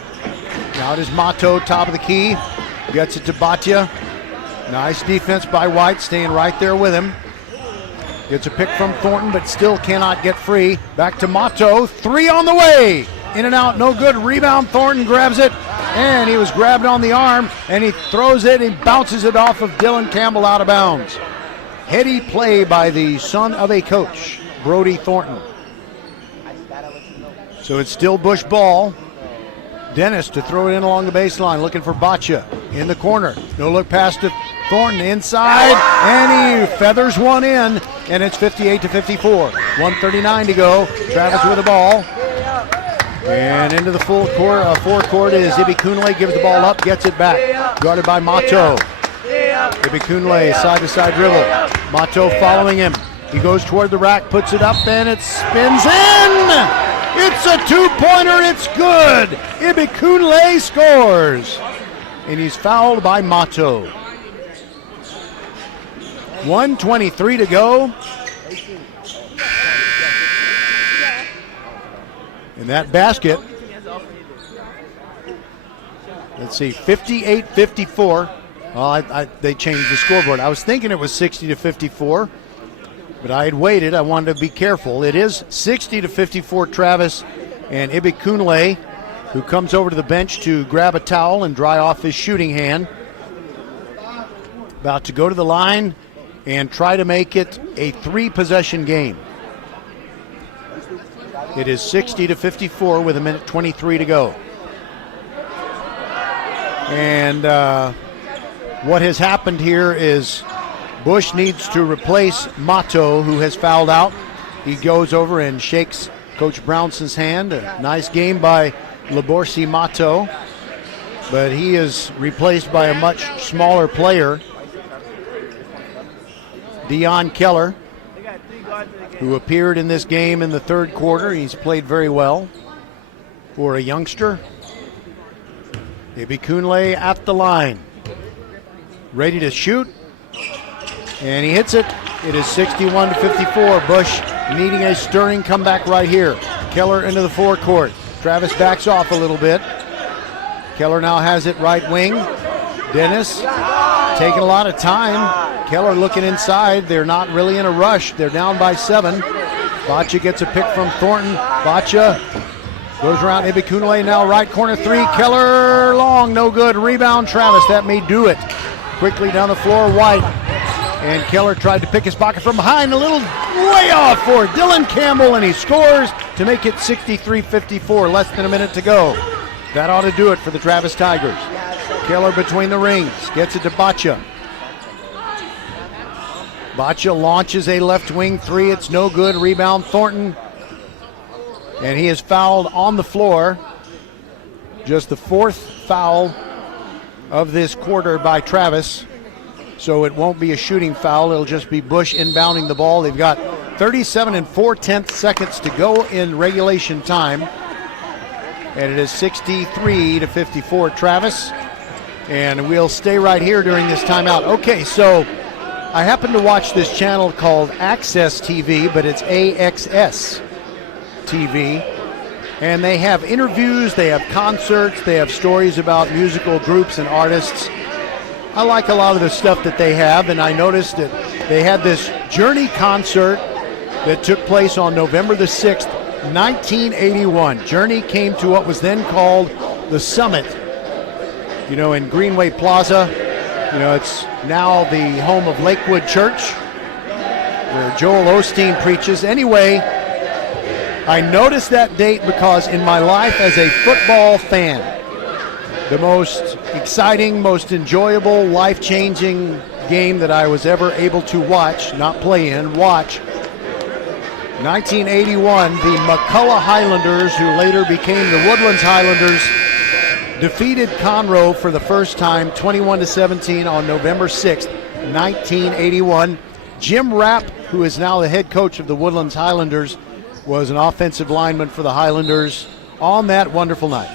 Now it is Mato, top of the key. Gets it to Baccia. Nice defense by White, staying right there with him. Gets a pick from Thornton, but still cannot get free. Back to Mato. Three on the way. In and out, no good. Rebound, Thornton grabs it. And he was grabbed on the arm, and he throws it. He bounces it off of Dylan Campbell out of bounds. Heady play by the son of a coach, Brody Thornton. So it's still Bush ball. Dennis to throw it in along the baseline, looking for Baccia in the corner. No look pass to Thornton inside, and he feathers one in, and it's 58-54. 1:39 to go. Travis with the ball. And into the full court, forecourt is Ibikunle, gives the ball up, gets it back. Guarded by Mato. Ibikunle, side-to-side dribble. Mato following him. He goes toward the rack, puts it up, and it spins in! It's a two-pointer, it's good! Ibikunle scores! And he's fouled by Mato. 1:23 to go. And that basket, let's see, 58-54. Well, they changed the scoreboard. I was thinking it was 60-54, but I had waited. I wanted to be careful. It is 60-54 Travis, and Ibikunle, who comes over to the bench to grab a towel and dry off his shooting hand. about to go to the line and try to make it a 3-possession game. It is 60-54 with 1:23 to go. And what has happened here is Bush needs to replace Mato, who has fouled out. He goes over and shakes Coach Brownson's hand. A nice game by Laborsi Mato, but he is replaced by a much smaller player, Dion Keller, who appeared in this game in the third quarter. He's played very well for a youngster. Ibikunle at the line, ready to shoot, and he hits it. It is 61-54. Bush needing a stirring comeback right here. Keller into the forecourt. Travis backs off a little bit. Keller now has it right wing. Dennis taking a lot of time. Keller looking inside. They're not really in a rush. They're down by 7. Bacha gets a pick from Thornton. Bacha goes around Ibikunle now, right corner 3. Keller long, no good. Rebound Travis. That may do it. Quickly down the floor, White. And Keller tried to pick his pocket from behind. A little way off for Dylan Campbell, and he scores to make it 63-54. Less than a minute to go. That ought to do it for the Travis Tigers. Keller between the rings. Gets it to Bacha. Bacha launches a left wing 3. It's no good. Rebound Thornton. And he is fouled on the floor. Just the 4th foul of this quarter by Travis. So it won't be a shooting foul. It'll just be Bush inbounding the ball. They've got 37 4/10 seconds to go in regulation time. And it is 63-54 Travis. And we'll stay right here during this timeout. Okay, so I happen to watch this channel called Access TV, but it's AXS TV. And they have interviews, they have concerts, they have stories about musical groups and artists. I like a lot of the stuff that they have, and I noticed that they had this Journey concert that took place on November the 6th, 1981. Journey came to what was then called the Summit, in Greenway Plaza. It's now the home of Lakewood Church, where Joel Osteen preaches. Anyway, I noticed that date because in my life as a football fan, the most exciting, most enjoyable, life-changing game that I was ever able to watch, not play in, watch. 1981, the McCullough Highlanders, who later became the Woodlands Highlanders, defeated Conroe for the first time, 21-17 on November 6th, 1981. Jim Rapp, who is now the head coach of the Woodlands Highlanders, was an offensive lineman for the Highlanders on that wonderful night.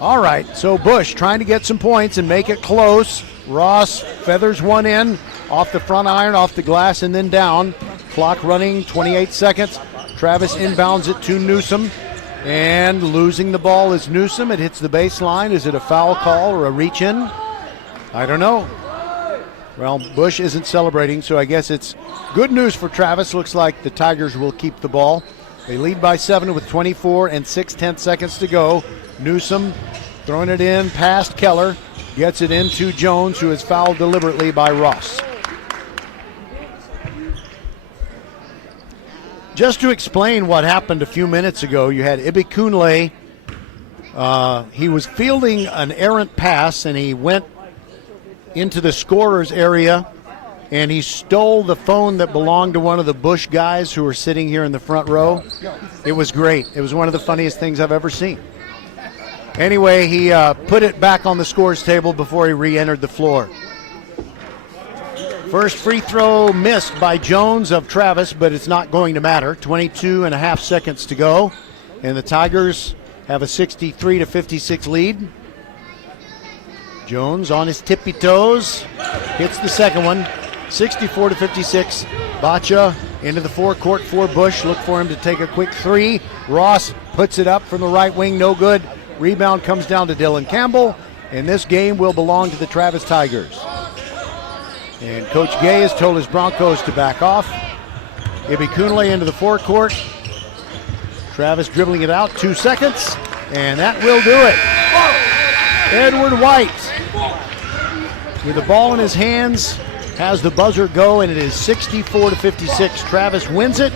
All right, so Bush trying to get some points and make it close. Ross feathers one in, off the front iron, off the glass, and then down. Clock running, 28 seconds. Travis inbounds it to Newsom, and losing the ball is Newsom. It hits the baseline. Is it a foul call or a reach-in? I don't know. Well, Bush isn't celebrating, so I guess it's good news for Travis. Looks like the Tigers will keep the ball. They lead by 7 with 24 and 6/10 seconds to go. Newsom throwing it in past Keller. Gets it into Jones, who is fouled deliberately by Ross. Just to explain what happened a few minutes ago, you had Ibikunle. He was fielding an errant pass, and he went into the scorer's area, and he stole the phone that belonged to one of the Bush guys who were sitting here in the front row. It was great. It was one of the funniest things I've ever seen. Anyway, he put it back on the scores table before he re-entered the floor. First free throw missed by Jones of Travis, but it's not going to matter. 22 and a half seconds to go, and the Tigers have a 63-56 lead. Jones on his tippy toes, hits the second one, 64-56. Bacha into the forecourt for Bush. Look for him to take a quick three. Ross puts it up from the right wing, no good. Rebound comes down to Dylan Campbell, and this game will belong to the Travis Tigers. And Coach Gay has told his Broncos to back off. Ibikunle into the forecourt. Travis dribbling it out, 2 seconds, and that will do it. Edward White with the ball in his hands, has the buzzer go, and it is 64-56. Travis wins it,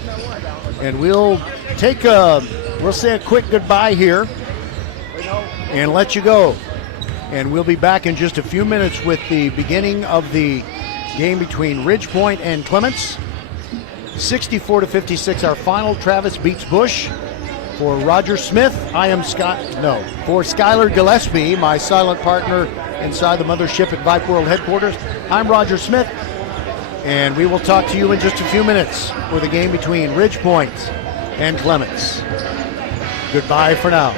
and we'll say a quick goodbye here and let you go. And we'll be back in just a few minutes with the beginning of the game between Ridgepoint and Clements. 64-56, our final. Travis beats Bush. For Roger Smith, for Skylar Gillespie, my silent partner inside the mothership at Vype World headquarters, I'm Roger Smith, and we will talk to you in just a few minutes for the game between Ridgepoint and Clements. Goodbye for now.